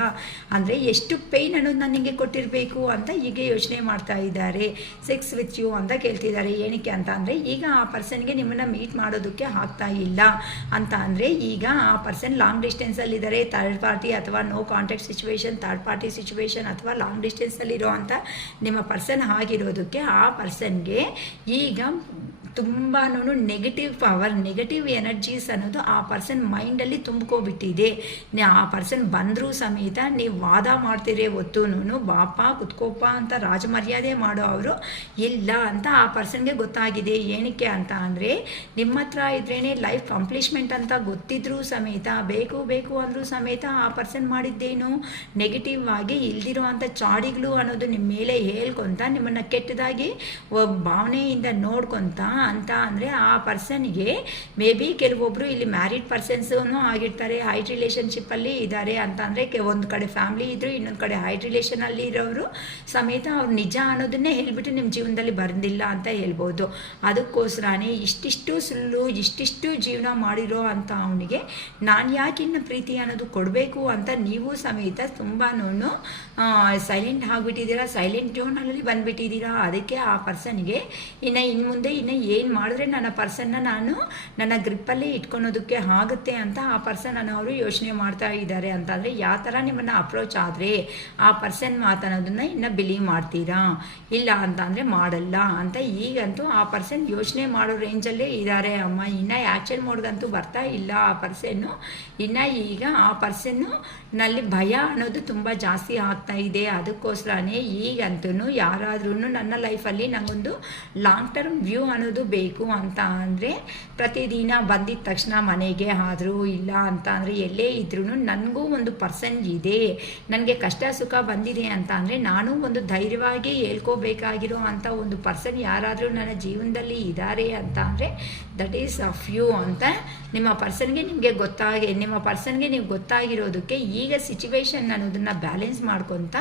ಅಂದರೆ ಎಷ್ಟು ಪೇಯ್ನ್ ಅನ್ನೋದು ನಾನು ನಿಮಗೆ ಕೊಟ್ಟಿರಬೇಕು ಅಂತ ಹೀಗೆ ಯೋಚನೆ ಮಾಡ್ತಾ ಇದ್ದಾರೆ. ಸೆಕ್ಸ್ ವಿತ್ ಯು ಅಂತ ಕೇಳ್ತಿದ್ದಾರೆ. ಏನಕ್ಕೆ ಅಂತ ಅಂದರೆ ಈಗ ಆ ಪರ್ಸನ್ಗೆ ನಿಮ್ಮನ್ನು ಮೀಟ್ ಮಾಡೋದಕ್ಕೆ ಆಗ್ತಾ ಇಲ್ಲ ಅಂತ, ಅಂದರೆ ಈಗ ಆ ಪರ್ಸನ್ ಲಾಂಗ್ ಡಿಸ್ಟೆನ್ಸಲ್ಲಿದ್ದಾರೆ, ಥರ್ಡ್ ಪಾರ್ಟಿ ಅಥವಾ no contact situation, third party situation ಅಥವಾ ಲಾಂಗ್ ಡಿಸ್ಟೆನ್ಸಲ್ಲಿರೋ ಅಂಥ ನಿಮ್ಮ ಪರ್ಸನ್ ಆಗಿರೋದಕ್ಕೆ ಆ ಪರ್ಸನ್ಗೆ ಈಗ ತುಂಬಾ ನೆಗೆಟಿವ್ ಪವರ್, ನೆಗೆಟಿವ್ ಎನರ್ಜೀಸ್ ಅನ್ನೋದು ಆ ಪರ್ಸನ್ ಮೈಂಡಲ್ಲಿ ತುಂಬ್ಕೊಬಿಟ್ಟಿದೆ. ಆ ಪರ್ಸನ್ ಬಂದರೂ ಸಮೇತ ನೀವು ವಾದ ಮಾಡ್ತೀರಿ ಹೊತ್ತುನು, ಬಾಪ ಕುತ್ಕೋಪ ಅಂತ ರಾಜಮರ್ಯಾದೆ ಮಾಡೋ ಅವರು ಇಲ್ಲ ಅಂತ ಆ ಪರ್ಸನ್ಗೆ ಗೊತ್ತಾಗಿದೆ. ಏನಕ್ಕೆ ಅಂತ ಅಂದರೆ ನಿಮ್ಮ ಹತ್ರ ಇದ್ರೇ ಲೈಫ್ ಕಂಪ್ಲೀಷ್ಮೆಂಟ್ ಅಂತ ಗೊತ್ತಿದ್ರೂ ಸಮೇತ, ಬೇಕು ಬೇಕು ಅಂದರೂ ಸಮೇತ ಆ ಪರ್ಸನ್ ಮಾಡಿದ್ದೇನು ನೆಗೆಟಿವ್ ಆಗಿ ಇಲ್ದಿರುವಂಥ ಚಾಡಿಗಳು ಅನ್ನೋದು ನಿಮ್ಮ ಮೇಲೆ ಹೇಳ್ಕೊತ ನಿಮ್ಮನ್ನು ಕೆಟ್ಟದಾಗಿ ಭಾವನೆಯಿಂದ ನೋಡ್ಕೊತ ಅಂತ, ಅಂದರೆ ಆ ಪರ್ಸನ್ಗೆ ಮೇ ಬಿ ಕೆಲವೊಬ್ಬರು ಇಲ್ಲಿ ಮ್ಯಾರಿಡ್ ಪರ್ಸನ್ಸೂ ಆಗಿರ್ತಾರೆ, ಹೈಟ್ ರಿಲೇಷನ್ಶಿಪ್ಪಲ್ಲಿ ಇದ್ದಾರೆ ಅಂತ, ಅಂದರೆ ಒಂದು ಕಡೆ ಫ್ಯಾಮ್ಲಿ ಇದ್ದರು ಇನ್ನೊಂದು ಕಡೆ ಹೈಟ್ ರಿಲೇಷನಲ್ಲಿ ಇರೋರು ಸಮೇತ ಅವ್ರು ನಿಜ ಅನ್ನೋದನ್ನೇ ಹೇಳ್ಬಿಟ್ಟು ನಿಮ್ಮ ಜೀವನದಲ್ಲಿ ಬಂದಿಲ್ಲ ಅಂತ ಹೇಳ್ಬೋದು. ಅದಕ್ಕೋಸ್ಕರನೇ ಇಷ್ಟಿಷ್ಟು ಸುಳ್ಳು ಇಷ್ಟಿಷ್ಟು ಜೀವನ ಮಾಡಿರೋ ಅಂತ ಅವನಿಗೆ ನಾನು ಯಾಕೆ ಇನ್ನು ಪ್ರೀತಿ ಅನ್ನೋದು ಕೊಡಬೇಕು ಅಂತ ನೀವು ಸಮೇತ ತುಂಬಾ ಸೈಲೆಂಟ್ ಆಗಿಬಿಟ್ಟಿದ್ದೀರಾ, ಸೈಲೆಂಟ್ ಜೋನಲ್ಲಿ ಬಂದುಬಿಟ್ಟಿದ್ದೀರಾ. ಅದಕ್ಕೆ ಆ ಪರ್ಸನ್ಗೆ ಇನ್ನು ಮುಂದೆ ಏನು ಮಾಡಿದ್ರೆ ನನ್ನ ಪರ್ಸನ್ನ ನಾನು ನನ್ನ ಗ್ರಿಪ್ಪಲ್ಲಿ ಇಟ್ಕೊಳೋದಕ್ಕೆ ಆಗುತ್ತೆ ಅಂತ ಆ ಪರ್ಸನ್ ಅವರು ಯೋಚನೆ ಮಾಡ್ತಾ ಇದ್ದಾರೆ. ಅಂತಂದರೆ ಯಾವ ಥರ ನಿಮ್ಮನ್ನು ಅಪ್ರೋಚ್ ಆದರೆ ಆ ಪರ್ಸನ್ ಮಾತನ್ನೋದನ್ನು ಇನ್ನು ಬಿಲೀವ್ ಮಾಡ್ತೀರಾ, ಇಲ್ಲ ಅಂತ ಅಂದರೆ ಮಾಡಲ್ಲ ಅಂತ ಈಗಂತೂ ಆ ಪರ್ಸನ್ ಯೋಚನೆ ಮಾಡೋ ರೇಂಜಲ್ಲೇ ಇದ್ದಾರೆ ಅಮ್ಮ. ಇನ್ನು ಆ್ಯಕ್ಷನ್ ಮೋಡ್ಗಂತೂ ಬರ್ತಾ ಇಲ್ಲ ಆ ಪರ್ಸನ್ನು. ಇನ್ನು ಈಗ ಆ ಪರ್ಸನ್ನು ನಲ್ಲಿ ಭಯ ಅನ್ನೋದು ತುಂಬ ಜಾಸ್ತಿ ಆಗ್ತಾ ಇದೆ. ಅದಕ್ಕೋಸ್ಕರನೇ ಈಗಂತೂ ಯಾರಾದ್ರೂ ನನ್ನ ಲೈಫಲ್ಲಿ ನನಗೊಂದು ಲಾಂಗ್ ಟರ್ಮ್ ವ್ಯೂ ಅನ್ನೋದು ಬೇಕು ಅಂತ ಅಂದರೆ ಪ್ರತಿದಿನ ಬಂದಿದ್ದ ತಕ್ಷಣ ಮನೆಗೆ ಆದರೂ ಇಲ್ಲ ಅಂತ ಅಂದರೆ ಎಲ್ಲೇ ಇದ್ರೂ ನನಗೂ ಒಂದು ಪರ್ಸನ್ ಇದೆ, ನನಗೆ ಕಷ್ಟ ಸುಖ ಬಂದಿದೆ ಅಂತ ಅಂದರೆ ನಾನು ಒಂದು ಧೈರ್ಯವಾಗಿ ಹೇಳ್ಕೋಬೇಕಾಗಿರೋ ಅಂಥ ಒಂದು ಪರ್ಸನ್ ಯಾರಾದರೂ ನನ್ನ ಜೀವನದಲ್ಲಿ ಇದ್ದಾರೆ ಅಂತ ಅಂದರೆ ದಟ್ ಈಸ್ ಆಫ್ ಯು ಅಂತ ನಿಮ್ಮ ಪರ್ಸನ್ಗೆ ನಿಮ್ಮ ಪರ್ಸನ್ಗೆ ನೀವು ಗೊತ್ತಾಗಿರೋದಕ್ಕೆ ಈಗ ಸಿಚುವೇಶನ್ ಅನ್ನೋದನ್ನು ಬ್ಯಾಲೆನ್ಸ್ ಮಾಡ್ಕೊತ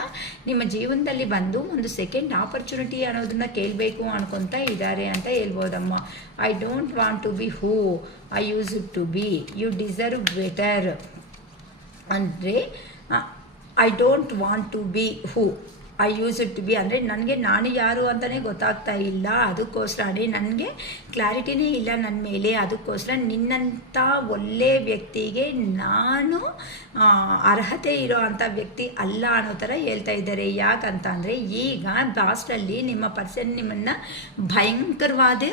ನಿಮ್ಮ ಜೀವನದಲ್ಲಿ ಬಂದು ಒಂದು ಸೆಕೆಂಡ್ ಆಪರ್ಚುನಿಟಿ ಅನ್ನೋದನ್ನು ಕೇಳಬೇಕು ಅನ್ಕೊತ ಇದ್ದಾರೆ ಅಂತ ಹೇಳ್ಬೋದಮ್ಮ. I don't want to be who I use it to be, you deserve better ಅಂದರೆ I don't want to be who I use it to be ಅಂದರೆ ನನಗೆ ನಾನು ಯಾರು ಅಂತಲೇ ಗೊತ್ತಾಗ್ತಾ ಇಲ್ಲ. ಅದಕ್ಕೋಸ್ಕರನೇ ನನಗೆ ಕ್ಲಾರಿಟಿನೇ ಇಲ್ಲ ನನ್ನ ಮೇಲೆ. ಅದಕ್ಕೋಸ್ಕರ ನಿನ್ನಂಥ ಒಳ್ಳೆಯ ವ್ಯಕ್ತಿಗೆ ನಾನು ಅರ್ಹತೆ ಇರೋ ಅಂಥ ವ್ಯಕ್ತಿ ಅಲ್ಲ ಅನ್ನೋ ಥರ ಹೇಳ್ತಾ ಇದ್ದಾರೆ. ಯಾಕಂತ ಅಂದರೆ ಈಗ ಲಾಸ್ಟಲ್ಲಿ ನಿಮ್ಮ ಪರ್ಸನ್ ನಿಮ್ಮನ್ನು ಭಯಂಕರವಾದ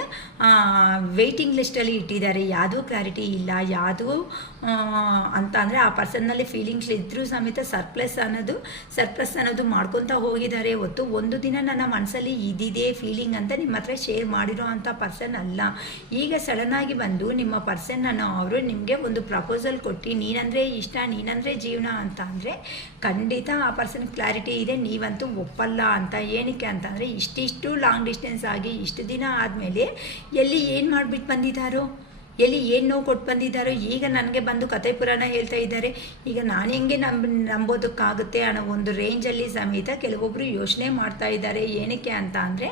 ವೆಯ್ಟಿಂಗ್ ಲಿಸ್ಟಲ್ಲಿ ಇಟ್ಟಿದ್ದಾರೆ. ಯಾವುದೂ ಕ್ಲಾರಿಟಿ ಇಲ್ಲ, ಯಾವುದೂ ಅಂತ ಅಂದರೆ ಆ ಪರ್ಸನ್ನಲ್ಲಿ ಫೀಲಿಂಗ್ಸ್ ಇದ್ದರೂ ಸಮೇತ ಸರ್ಪ್ರಸ್ ಅನ್ನೋದು ಮಾಡ್ಕೊತಾ ಹೋಗಿದ್ದಾರೆ ಹೊತ್ತು ಒಂದು ದಿನ ನನ್ನ ಮನಸ್ಸಲ್ಲಿ ಇದಿದೆ ಫೀಲಿಂಗ್ ಅಂತ ನಿಮ್ಮ ಹತ್ರ ಶೇರ್ ಮಾಡಿರೋ ಅಂಥ ಪರ್ಸನ್ ಅಲ್ಲ. ಈಗ ಸಡನ್ನಾಗಿ ಬಂದು ನಿಮ್ಮ ಪರ್ಸನ್ನನ್ನು ಅವರು ನಿಮಗೆ ಒಂದು ಪ್ರಪೋಸಲ್ ಕೊಟ್ಟು ನೀನಂದರೆ ಇಷ್ಟ, ನೀನಂದರೆ ಜೀವನ ಅಂತ ಅಂದರೆ ಖಂಡಿತ ಆ ಪರ್ಸನ್ ಕ್ಲಾರಿಟಿ ಇದೆ, ನೀವಂತೂ ಒಪ್ಪಲ್ಲ ಅಂತ. ಏನಕ್ಕೆ ಅಂತಂದರೆ ಇಷ್ಟಿಷ್ಟು ಲಾಂಗ್ ಡಿಸ್ಟೆನ್ಸ್ ಆಗಿ ಇಷ್ಟು ದಿನ ಆದಮೇಲೆ ಎಲ್ಲಿ ಏನು ಮಾಡಿಬಿಟ್ಟು ಬಂದಿದ್ದಾರೋ, ಎಲ್ಲಿ ಏನು ನೋವು ಕೊಟ್ಟು ಬಂದಿದ್ದಾರೋ ಈಗ ನನಗೆ ಬಂದು ಕತೆ ಪುರಾಣ ಹೇಳ್ತಾ ಇದ್ದಾರೆ. ಈಗ ನಾನು ಹೆಂಗೆ ನಂಬೋದಕ್ಕಾಗುತ್ತೆ ಅನ್ನೋ ಒಂದು ರೇಂಜಲ್ಲಿ ಸಮೇತ ಕೆಲವೊಬ್ಬರು ಯೋಚನೆ ಮಾಡ್ತಾ ಇದ್ದಾರೆ. ಏನಕ್ಕೆ ಅಂತ ಅಂದರೆ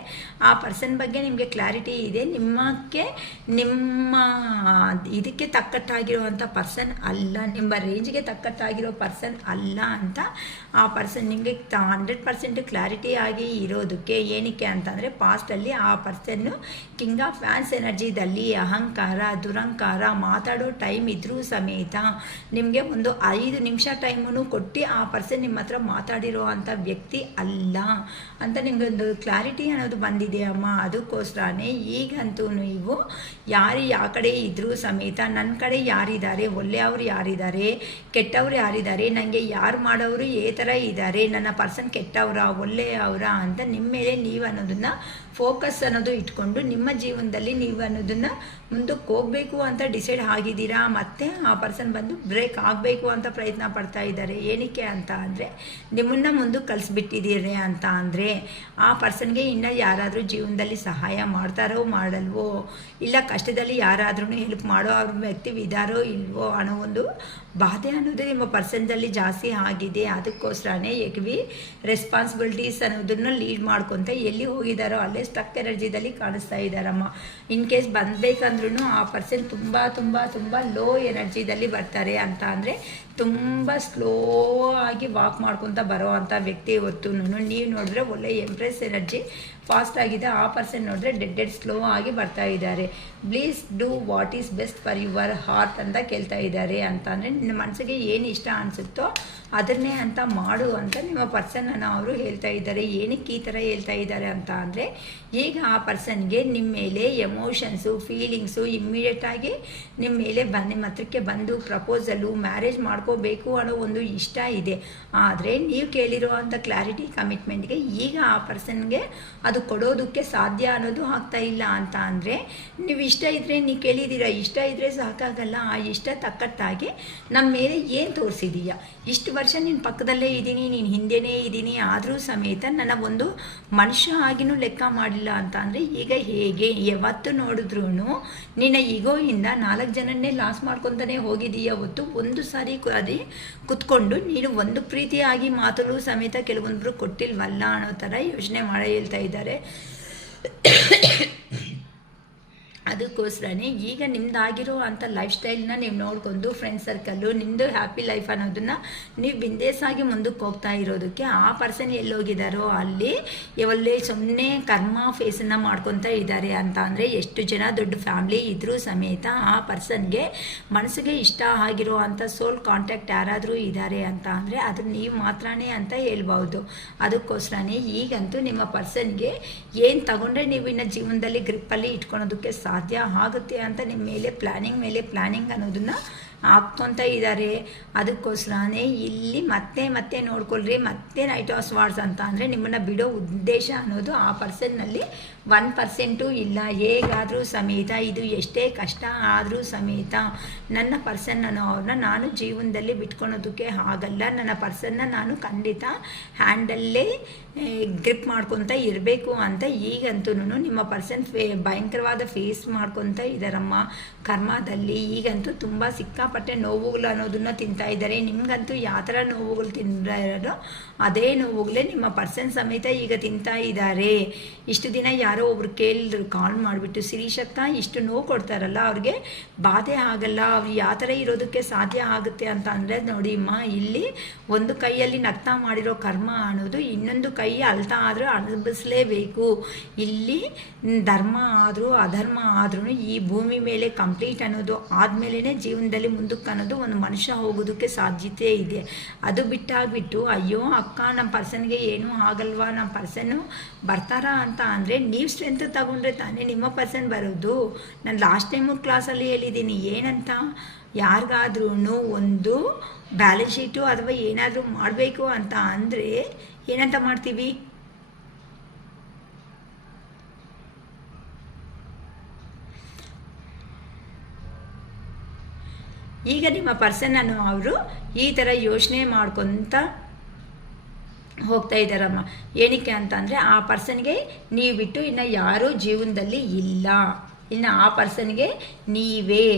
ಆ ಪರ್ಸನ್ ಬಗ್ಗೆ ನಿಮಗೆ ಕ್ಲಾರಿಟಿ ಇದೆ, ನಿಮ್ಮ ಇದಕ್ಕೆ ತಕ್ಕಟ್ಟಾಗಿರುವಂಥ ಪರ್ಸನ್ ಅಲ್ಲ, ನಿಮ್ಮ ರೇಂಜ್ಗೆ ತಕ್ಕಟ್ಟಾಗಿರೋ ಪರ್ಸನ್ ಅಲ್ಲ ಅಂತ ಆ ಪರ್ಸನ್ ನಿಮಗೆ 100% ಕ್ಲಾರಿಟಿ ಆಗಿ ಇರೋದಕ್ಕೆ. ಏನಕ್ಕೆ ಅಂತಂದರೆ ಪಾಸ್ಟಲ್ಲಿ ಆ ಪರ್ಸನ್ನು ಕಿಂಗ್ ಆಫ್ ಫ್ಯಾನ್ಸ್ ಎನರ್ಜಿದಲ್ಲಿ ಅಹಂಕಾರ ದುರಂಕಾರ ಮಾತಾಡೋ ಟೈಮ್ ಇದ್ರೂ ಸಮೇತ ನಿಮಗೆ ಒಂದು 5 ನಿಮಿಷ ಟೈಮನ್ನು ಕೊಟ್ಟು ಆ ಪರ್ಸನ್ ನಿಮ್ಮ ಹತ್ರ ಮಾತಾಡಿರೋ ಅಂಥ ವ್ಯಕ್ತಿ ಅಲ್ಲ ಅಂತ ನಿಮಗೆ ಒಂದು ಕ್ಲಾರಿಟಿ ಅನ್ನೋದು ಬಂದಿದೆ ಅಮ್ಮ. ಅದಕ್ಕೋಸ್ಕರನೇ ಈಗಂತೂ ನೀವು ಯಾರು ಯಾವ ಕಡೆ ಇದ್ರೂ ಸಮೇತ ನನ್ನ ಕಡೆ ಯಾರಿದ್ದಾರೆ, ಒಳ್ಳೆಯವರು ಯಾರಿದ್ದಾರೆ, ಕೆಟ್ಟವರು ಯಾರಿದ್ದಾರೆ, ನನಗೆ ಯಾರು ಮಾಡೋರು ಥರ ಇದ್ದಾರೆ, ನನ್ನ ಪರ್ಸನ್ ಕೆಟ್ಟವರ ಒಳ್ಳೆಯವರ ಅಂತ ನಿಮ್ಮ ಮೇಲೆ ನೀವು ಅನ್ನೋದನ್ನು ಫೋಕಸ್ ಅನ್ನೋದು ಇಟ್ಕೊಂಡು ನಿಮ್ಮ ಜೀವನದಲ್ಲಿ ನೀವು ಅನ್ನೋದನ್ನು ಮುಂದಕ್ಕೆ ಹೋಗಬೇಕು ಅಂತ ಡಿಸೈಡ್ ಆಗಿದ್ದೀರಾ. ಮತ್ತು ಆ ಪರ್ಸನ್ ಬಂದು ಬ್ರೇಕ್ ಆಗಬೇಕು ಅಂತ ಪ್ರಯತ್ನ ಪಡ್ತಾ ಇದ್ದಾರೆ. ಏನಕ್ಕೆ ಅಂತ ಅಂದರೆ ನಿಮ್ಮನ್ನು ಮುಂದಕ್ಕೆ ಕಳಿಸ್ಬಿಟ್ಟಿದ್ದೀರಿ ಅಂತ ಅಂದರೆ ಆ ಪರ್ಸನ್ಗೆ ಇನ್ನು ಯಾರಾದರೂ ಜೀವನದಲ್ಲಿ ಸಹಾಯ ಮಾಡ್ತಾರೋ ಮಾಡಲ್ವೋ, ಇಲ್ಲ ಕಷ್ಟದಲ್ಲಿ ಯಾರಾದ್ರೂ ಹೆಲ್ಪ್ ಮಾಡೋ ಅವ್ರ ವ್ಯಕ್ತಿ ಇದ್ದಾರೋ ಇಲ್ವೋ ಅನ್ನೋ ಒಂದು ಬಾಧೆ ಅನ್ನೋದು ನಿಮ್ಮ ಪರ್ಸನ್ದಲ್ಲಿ ಜಾಸ್ತಿ ಆಗಿದೆ. ಅದಕ್ಕೋಸ್ಕರನೇ ರೆಸ್ಪಾನ್ಸಿಬಿಲಿಟೀಸ್ ಅನ್ನೋದನ್ನು ಲೀಡ್ ಮಾಡ್ಕೊತ ಎಲ್ಲಿ ಹೋಗಿದ್ದಾರೋ ಅಲ್ಲೇ ಸ್ಟಕ್ ಎನರ್ಜಿದಲ್ಲಿ ಕಾಣಿಸ್ತಾ ಇದ್ದಾರಮ್ಮ. ಇನ್ ಕೇಸ್ ಬಂದಬೇಕಂದ್ರೂ ಆ ಪರ್ಸನ್ ತುಂಬ ತುಂಬ ತುಂಬ ಲೋ ಎನರ್ಜಿದಲ್ಲಿ ಬರ್ತಾರೆ ಅಂತ ಅಂದರೆ ತುಂಬ ಸ್ಲೋ ಆಗಿ ವಾಕ್ ಮಾಡ್ಕೊತ ಬರೋ ಅಂಥ ವ್ಯಕ್ತಿ ಹೊತ್ತು ನೀವು ನೋಡಿದ್ರೆ ಒಳ್ಳೆ ಎಂಪ್ರೆಸ್ ಎನರ್ಜಿ ಫಾಸ್ಟ್ ಆಗಿದೆ. ಆ ಪರ್ಸನ್ ನೋಡಿದ್ರೆ ಡೆಡ್ ಸ್ಲೋ ಆಗಿ ಬರ್ತಾ ಇದ್ದಾರೆ. Please do what is best for your heart ಅಂತ ಕೇಳ್ತಾ ಇದ್ದಾರೆ. ಅಂತ ಅಂದರೆ ನಿಮ್ಮ ಮನಸ್ಸಿಗೆ ಏನು ಇಷ್ಟ ಅನಿಸುತ್ತೋ ಅದನ್ನೇ ಅಂತ ಮಾಡು ಅಂತ ನಿಮ್ಮ ಪರ್ಸನನ್ನು ಅವರು ಹೇಳ್ತಾ ಇದ್ದಾರೆ. ಏನಕ್ಕೆ ಈ ಥರ ಹೇಳ್ತಾ ಇದ್ದಾರೆ ಅಂತ ಅಂದರೆ ಈಗ ಆ ಪರ್ಸನ್ಗೆ ನಿಮ್ಮ ಮೇಲೆ ಎಮೋಷನ್ಸು ಫೀಲಿಂಗ್ಸು ಇಮ್ಮಿಡಿಯೇಟಾಗಿ ನಿಮ್ಮ ಮೇಲೆ ನಿಮ್ಮ ಹತ್ರಕ್ಕೆ ಬಂದು ಪ್ರಪೋಸಲು ಮ್ಯಾರೇಜ್ ಮಾಡ್ಕೋಬೇಕು ಅನ್ನೋ ಒಂದು ಇಷ್ಟ ಇದೆ. ಆದರೆ ನೀವು ಕೇಳಿರುವಂಥ ಕ್ಲಾರಿಟಿ ಕಮಿಟ್ಮೆಂಟ್ಗೆ ಈಗ ಆ ಪರ್ಸನ್ಗೆ ಅದು ಕೊಡೋದಕ್ಕೆ ಸಾಧ್ಯ ಅನ್ನೋದು ಆಗ್ತಾ ಇಲ್ಲ. ಅಂತ ಅಂದರೆ ನೀವು ಇಷ್ಟ ಇದ್ದರೆ ನೀವು ಕೇಳಿದ್ದೀರ, ಇಷ್ಟ ಇದ್ದರೆ ಸಾಕಾಗಲ್ಲ. ಆ ಇಷ್ಟ ತಕ್ಕಟ್ಟಾಗಿ ನಮ್ಮ ಮೇಲೆ ಏನು ತೋರಿಸಿದೀಯಾ, ಇಷ್ಟು ವರ್ಷ ನಿನ್ನ ಪಕ್ಕದಲ್ಲೇ ಇದ್ದೀನಿ, ನೀನು ಹಿಂದೆನೇ ಇದ್ದೀನಿ, ಆದರೂ ಸಮೇತ ನನ್ನ ಒಂದು ಮನುಷ್ಯ ಆಗಿನೂ ಲೆಕ್ಕ ಮಾಡಿಲ್ಲ ಅಂತ ಅಂದರೆ ಈಗ ಹೇಗೆ? ಯಾವತ್ತು ನೋಡಿದ್ರೂ ನಿನ್ನ ಈಗೋಯಿಂದ 4 ಜನನ್ನೇ ಲಾಸ್ ಮಾಡ್ಕೊತಾನೆ ಹೋಗಿದೀಯ ಹೊತ್ತು ಒಂದು ಸಾರಿ ಅದೇ ಕುತ್ಕೊಂಡು ನೀನು ಒಂದು ಪ್ರೀತಿಯಾಗಿ ಮಾತುಗಳು ಸಮೇತ ಕೆಲವೊಂದರು ಕೊಟ್ಟಿಲ್ವಲ್ಲ ಅನ್ನೋ ಥರ ಯೋಚನೆ ಮಾಡಿ ಹೇಳ್ತಾ ಇದ್ದಾರೆ. ಅದಕ್ಕೋಸ್ಕರನೇ ಈಗ ನಿಮ್ಮದಾಗಿರೋ ಅಂಥ ಲೈಫ್ ಸ್ಟೈಲ್ನ ನೀವು ನೋಡ್ಕೊಂಡು ಫ್ರೆಂಡ್ ಸರ್ಕಲ್ಲು ನಿಮ್ಮದು ಹ್ಯಾಪಿ ಲೈಫ್ ಅನ್ನೋದನ್ನು ನೀವು ಬಿಂದೇಸಾಗಿ ಮುಂದಕ್ಕೆ ಹೋಗ್ತಾ ಇರೋದಕ್ಕೆ ಆ ಪರ್ಸನ್ ಎಲ್ಲೋಗಿದ್ದಾರೋ ಅಲ್ಲಿ ಒಳ್ಳೆ ಸುಮ್ಮನೆ ಕರ್ಮ ಫೇಸನ್ನು ಮಾಡ್ಕೊತಾ ಇದ್ದಾರೆ. ಅಂತ ಅಂದರೆ ಎಷ್ಟು ಜನ ದೊಡ್ಡ ಫ್ಯಾಮ್ಲಿ ಇದ್ದರೂ ಸಮೇತ ಆ ಪರ್ಸನ್ಗೆ ಮನಸ್ಸಿಗೆ ಇಷ್ಟ ಆಗಿರೋ ಅಂಥ ಸೋಲ್ ಕಾಂಟ್ಯಾಕ್ಟ್ ಯಾರಾದರೂ ಇದ್ದಾರೆ ಅಂತ ಅಂದರೆ ಅದು ನೀವು ಮಾತ್ರನೇ ಅಂತ ಹೇಳ್ಬೋದು. ಅದಕ್ಕೋಸ್ಕರನೇ ಈಗಂತೂ ನಿಮ್ಮ ಪರ್ಸನ್ಗೆ ಏನು ತಗೊಂಡ್ರೆ ನೀವು ಇನ್ನು ಜೀವನದಲ್ಲಿ ಗ್ರಿಪ್ಪಲ್ಲಿ ಇಟ್ಕೊಳೋದಕ್ಕೆ ಸಾಧ್ಯ ಆಗುತ್ತೆ ಅಂತ ನಿಮ್ಮ ಮೇಲೆ ಪ್ಲ್ಯಾನಿಂಗ್ ಅನ್ನೋದನ್ನು ಹಾಕ್ಕೊತ ಇದ್ದಾರೆ. ಅದಕ್ಕೋಸ್ಕರನೇ ಇಲ್ಲಿ ಮತ್ತೆ ನೋಡ್ಕೊಳ್ರಿ. ಮತ್ತೆ ನೈಟ್ ಆಫ್ ಸ್ವಾರ್ಡ್ಸ್ ಅಂತ ಅಂದರೆ ನಿಮ್ಮನ್ನು ಬಿಡೋ ಉದ್ದೇಶ ಅನ್ನೋದು ಆ ಪರ್ಸನ್ನಲ್ಲಿ 1% ಇಲ್ಲ. ಹೇಗಾದರೂ ಸಮೇತ ಇದು ಎಷ್ಟೇ ಕಷ್ಟ ಆದರೂ ಸಮೇತ ನನ್ನ ಪರ್ಸನ್ ಅವ್ರನ್ನ ನಾನು ಜೀವನದಲ್ಲಿ ಬಿಟ್ಕೊಳೋದಕ್ಕೆ ಆಗಲ್ಲ. ನನ್ನ ಪರ್ಸನ್ನ ನಾನು ಖಂಡಿತ ಹ್ಯಾಂಡಲ್ಲೇ ಗ್ರಿಪ್ ಮಾಡ್ಕೊತ ಇರಬೇಕು ಅಂತ ಈಗಂತೂ ನಿಮ್ಮ ಪರ್ಸನ್ ಭಯಂಕರವಾದ ಫೇಸ್ ಮಾಡ್ಕೊತ ಇದ್ದಾರಮ್ಮ ಕರ್ಮದಲ್ಲಿ. ಈಗಂತೂ ತುಂಬ ಸಿಕ್ಕಾಪಟ್ಟೆ ನೋವುಗಳು ಅನ್ನೋದನ್ನು ತಿಂತಾ ಇದ್ದಾರೆ. ನಿಮಗಂತೂ ಯಾವ ಥರ ನೋವುಗಳು ತಿಂದಿರೋ ಅದೇ ನೋವುಗಳೇ ನಿಮ್ಮ ಪರ್ಸನ್ ಸಮೇತ ಈಗ ತಿಂತಾ ಇದ್ದಾರೆ. ಇಷ್ಟು ದಿನ ಯಾರೋ ಒಬ್ರು ಕೇಳಿದ್ರು ಕಾಲ್ ಮಾಡಿಬಿಟ್ಟು, ಶಿರೀಷಕ್ಕ ಇಷ್ಟು ನೋವು ಕೊಡ್ತಾರಲ್ಲ ಅವ್ರಿಗೆ ಬಾಧೆ ಆಗಲ್ಲ, ಅವ್ರು ಯಾವ ಥರ ಇರೋದಕ್ಕೆ ಸಾಧ್ಯ ಆಗುತ್ತೆ ಅಂತ ಅಂದರೆ ನೋಡಿ ಅಮ್ಮ, ಇಲ್ಲಿ ಒಂದು ಕೈಯಲ್ಲಿ ನಗ್ತಾ ಮಾಡಿರೋ ಕರ್ಮ ಅನ್ನೋದು ಇನ್ನೊಂದು ಕೈ ಅಳ್ತಾ ಆದರೂ ಅನುಭವಿಸಲೇಬೇಕು. ಇಲ್ಲಿ ಧರ್ಮ ಆದರೂ ಅಧರ್ಮ ಆದ್ರೂ ಈ ಭೂಮಿ ಮೇಲೆ ಕಂಪ್ಲೀಟ್ ಅನ್ನೋದು ಆದಮೇಲೆ ಜೀವನದಲ್ಲಿ ಮುಂದಕ್ಕೆ ಅನ್ನೋದು ಒಂದು ಮನುಷ್ಯ ಹೋಗೋದಕ್ಕೆ ಸಾಧ್ಯತೆ ಇದೆ. ಅದು ಬಿಟ್ಟಾಗ್ಬಿಟ್ಟು ಅಯ್ಯೋ ಅಕ್ಕ ನಮ್ಮ ಪರ್ಸನ್ಗೆ ಏನೂ ಆಗಲ್ವಾ, ನಮ್ಮ ಪರ್ಸನ್ನು ಬರ್ತಾರಾ ಅಂತ ಅಂದರೆ ನೀವು ಸ್ಟ್ರೆಂತ್ ತಗೊಂಡ್ರೆ ತಾನೇ ನಿಮ್ಮ ಪರ್ಸನ್ ಬರೋದು. ನಾನು ಲಾಸ್ಟ್ ಟೈಮು ಕ್ಲಾಸಲ್ಲಿ ಹೇಳಿದ್ದೀನಿ ಏನಂತ, ಯಾರಿಗಾದ್ರೂ ಒಂದು ಬ್ಯಾಲೆನ್ಸ್ ಶೀಟು ಅಥವಾ ಏನಾದರೂ ಮಾಡಬೇಕು ಅಂತ ಅಂದರೆ ಏನಂತ ಮಾಡ್ತೀವಿ, ಈಗ ನಿಮ್ಮ ಪರ್ಸನನ್ನು ಅವರು ಈ ಥರ ಯೋಚನೆ ಮಾಡ್ಕೊತ ಹೋಗ್ತಾ ಇದ್ದಾರಮ್ಮ. ಏನಕ್ಕೆ ಅಂತ ಅಂದರೆ ಆ ಪರ್ಸನ್ಗೆ ನೀವು ಬಿಟ್ಟು ಇನ್ನು ಯಾರೂ ಜೀವನದಲ್ಲಿ ಇಲ್ಲ. ಇನ್ನು ಆ ಪರ್ಸನ್ಗೆ ನೀವೇ,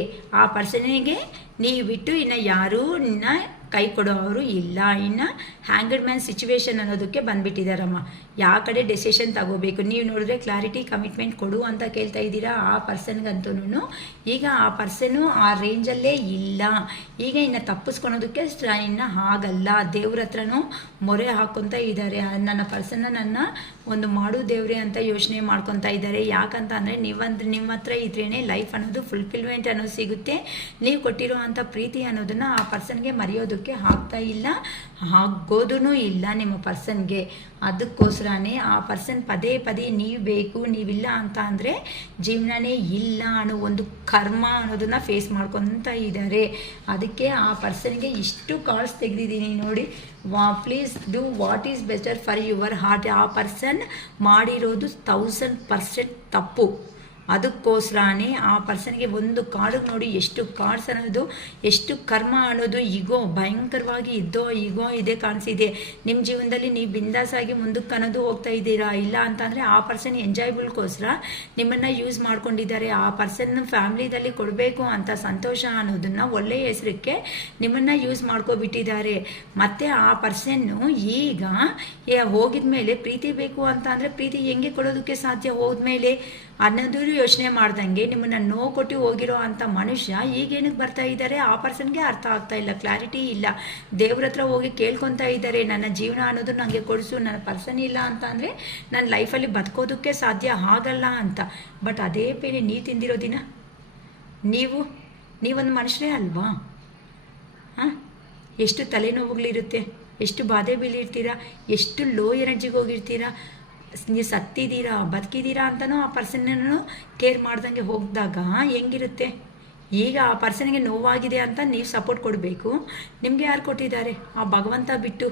ಆ ಪರ್ಸನಿಗೆ ನೀವು ಬಿಟ್ಟು ಇನ್ನು ಯಾರೂ ಇನ್ನು ಕೈ ಕೊಡೋವರು ಇಲ್ಲ. ಇನ್ನು ಹ್ಯಾಂಗಡ್ ಮ್ಯಾನ್ ಸಿಚುವೇಶನ್ ಅನ್ನೋದಕ್ಕೆ ಬಂದುಬಿಟ್ಟಿದ್ದಾರಮ್ಮ. ಯಾವ ಕಡೆ ಡೆಸಿಷನ್ ತಗೋಬೇಕು ನೀವು ನೋಡಿದ್ರೆ ಕ್ಲಾರಿಟಿ ಕಮಿಟ್ಮೆಂಟ್ ಕೊಡು ಅಂತ ಕೇಳ್ತಾ ಇದ್ದೀರಾ. ಆ ಪರ್ಸನ್ಗಂತೂ ಈಗ ಆ ಪರ್ಸನ್ನು ಆ ರೇಂಜಲ್ಲೇ ಇಲ್ಲ. ಈಗ ಇನ್ನು ತಪ್ಪಿಸ್ಕೊಳೋದಕ್ಕೆ ಇನ್ನು ಆಗಲ್ಲ. ದೇವ್ರ ಹತ್ರನೂ ಮೊರೆ ಹಾಕ್ಕೊತಾ ಇದ್ದಾರೆ. ನನ್ನ ಪರ್ಸನ್ನ ನನ್ನ ಒಂದು ಮಾಡು ದೇವ್ರೆ ಅಂತ ಯೋಚನೆ ಮಾಡ್ಕೊತಾ ಇದ್ದಾರೆ. ಯಾಕಂತ ಅಂದರೆ ನಿಮ್ಮ ಹತ್ರ ಇದ್ರೇ ಲೈಫ್ ಅನ್ನೋದು ಫುಲ್ಫಿಲ್ಮೆಂಟ್ ಅನ್ನೋದು ಸಿಗುತ್ತೆ. ನೀವು ಕೊಟ್ಟಿರೋ ಅಂಥ ಪ್ರೀತಿ ಅನ್ನೋದನ್ನು ಆ ಪರ್ಸನ್ಗೆ ಮರೆಯೋದಕ್ಕೆ ಆಗ್ತಾ ಇಲ್ಲ, ಆಗೋದೂ ಇಲ್ಲ ನಿಮ್ಮ ಪರ್ಸನ್ಗೆ. ಅದಕ್ಕೋಸ್ಕರನೇ ಆ ಪರ್ಸನ್ ಪದೇ ನೀವು ಬೇಕು ನೀವಿಲ್ಲ ಅಂತ ಅಂದರೆ ಜೀವನನೇ ಇಲ್ಲ ಅನ್ನೋ ಒಂದು ಕರ್ಮ ಅನ್ನೋದನ್ನು ಫೇಸ್ ಮಾಡ್ಕೊತ ಇದ್ದಾರೆ. ಅದಕ್ಕೆ ಆ ಪರ್ಸನ್ಗೆ ಇಷ್ಟು ಕಾಲ್ಸ್ ತೆಗೆದಿದ್ದೀನಿ ನೋಡಿ. Please do what is better for your heart. ಆ ಪರ್ಸನ್ ಮಾಡಿರೋದು 1000% ತಪ್ಪು. ಅದಕ್ಕೋಸ್ಕರನೇ ಆ ಪರ್ಸನ್ಗೆ ಒಂದು ಕಾರ್ಡಿಗೆ ನೋಡಿ ಎಷ್ಟು ಕಾರ್ಡ್ಸ್ ಅನ್ನೋದು, ಎಷ್ಟು ಕರ್ಮ ಅನ್ನೋದು, ಈಗೋ ಭಯಂಕರವಾಗಿ ಈಗೋ ಇದೆ ಕಾಣಿಸಿದೆ. ನಿಮ್ಮ ಜೀವನದಲ್ಲಿ ನೀವು ಬಿಂದಾಸಾಗಿ ಮುಂದಕ್ಕೆ ಅನ್ನೋದು ಹೋಗ್ತಾ ಇದ್ದೀರಾ. ಇಲ್ಲ ಅಂತಂದರೆ ಆ ಪರ್ಸನ್ ಎಂಜಾಯ್ಬಲ್ಗೋಸ್ಕರ ನಿಮ್ಮನ್ನು ಯೂಸ್ ಮಾಡ್ಕೊಂಡಿದ್ದಾರೆ. ಆ ಪರ್ಸನ್ ಫ್ಯಾಮ್ಲಿದಲ್ಲಿ ಕೊಡಬೇಕು ಅಂತ ಸಂತೋಷ ಅನ್ನೋದನ್ನು ಒಳ್ಳೆಯ ಹೆಸರಕ್ಕೆ ನಿಮ್ಮನ್ನು ಯೂಸ್ ಮಾಡ್ಕೊಬಿಟ್ಟಿದ್ದಾರೆ. ಮತ್ತು ಆ ಪರ್ಸನ್ನು ಈಗ ಹೋಗಿದ ಮೇಲೆ ಪ್ರೀತಿ ಬೇಕು ಅಂತ ಅಂದರೆ ಪ್ರೀತಿ ಹೆಂಗೆ ಕೊಡೋದಕ್ಕೆ ಸಾಧ್ಯ ಹೋದ್ಮೇಲೆ ಅನ್ನೋದು ಯೋಚನೆ ಮಾಡ್ದಂಗೆ ನಿಮ್ಮನ್ನು ನೋವು ಕೊಟ್ಟು ಹೋಗಿರೋ ಅಂಥ ಮನುಷ್ಯ ಈಗೇನಕ್ಕೆ ಬರ್ತಾ ಇದ್ದಾರೆ ಆ ಪರ್ಸನ್ಗೆ ಅರ್ಥ ಆಗ್ತಾ ಇಲ್ಲ, ಕ್ಲಾರಿಟಿ ಇಲ್ಲ. ದೇವ್ರ ಹತ್ರ ಹೋಗಿ ಕೇಳ್ಕೊತಾ ಇದ್ದಾರೆ, ನನ್ನ ಜೀವನ ಅನ್ನೋದು ನನಗೆ ಕೊಡಿಸು, ನನ್ನ ಪರ್ಸನ್ ಇಲ್ಲ ಅಂತ ಅಂದರೆ ನನ್ನ ಲೈಫಲ್ಲಿ ಬದುಕೋದಕ್ಕೆ ಸಾಧ್ಯ ಆಗಲ್ಲ ಅಂತ. ಬಟ್ ಅದೇ ಬೇರೆ ನೀವು ತಿಂದಿರೋ ದಿನ ನೀವೊಂದು ಮನುಷ್ಯರೇ ಅಲ್ವಾ? ಹಾಂ, ಎಷ್ಟು ತಲೆನೋವುಗಳಿರುತ್ತೆ, ಎಷ್ಟು ಬಾಧೆ ಬೀಳಿರ್ತೀರಾ, ಎಷ್ಟು ಲೋ ಎನರ್ಜಿಗೆ ಹೋಗಿರ್ತೀರಾ. ನೀವು ಸತ್ತಿದ್ದೀರಾ ಬದುಕಿದ್ದೀರಾ ಅಂತಲೂ ಆ ಪರ್ಸನನ್ನು ಕೇರ್ ಮಾಡ್ದಂಗೆ ಹೋಗಿದಾಗ ಹೆಂಗಿರುತ್ತೆ? ಈಗ ಆ ಪರ್ಸನ್ಗೆ ನೋವಾಗಿದೆ ಅಂತ ನೀವು ಸಪೋರ್ಟ್ ಕೊಡಬೇಕು. ನಿಮಗೆ ಯಾರು ಕೊಟ್ಟಿದ್ದಾರೆ? ಆ ಭಗವಂತ ಬಿಟ್ಟು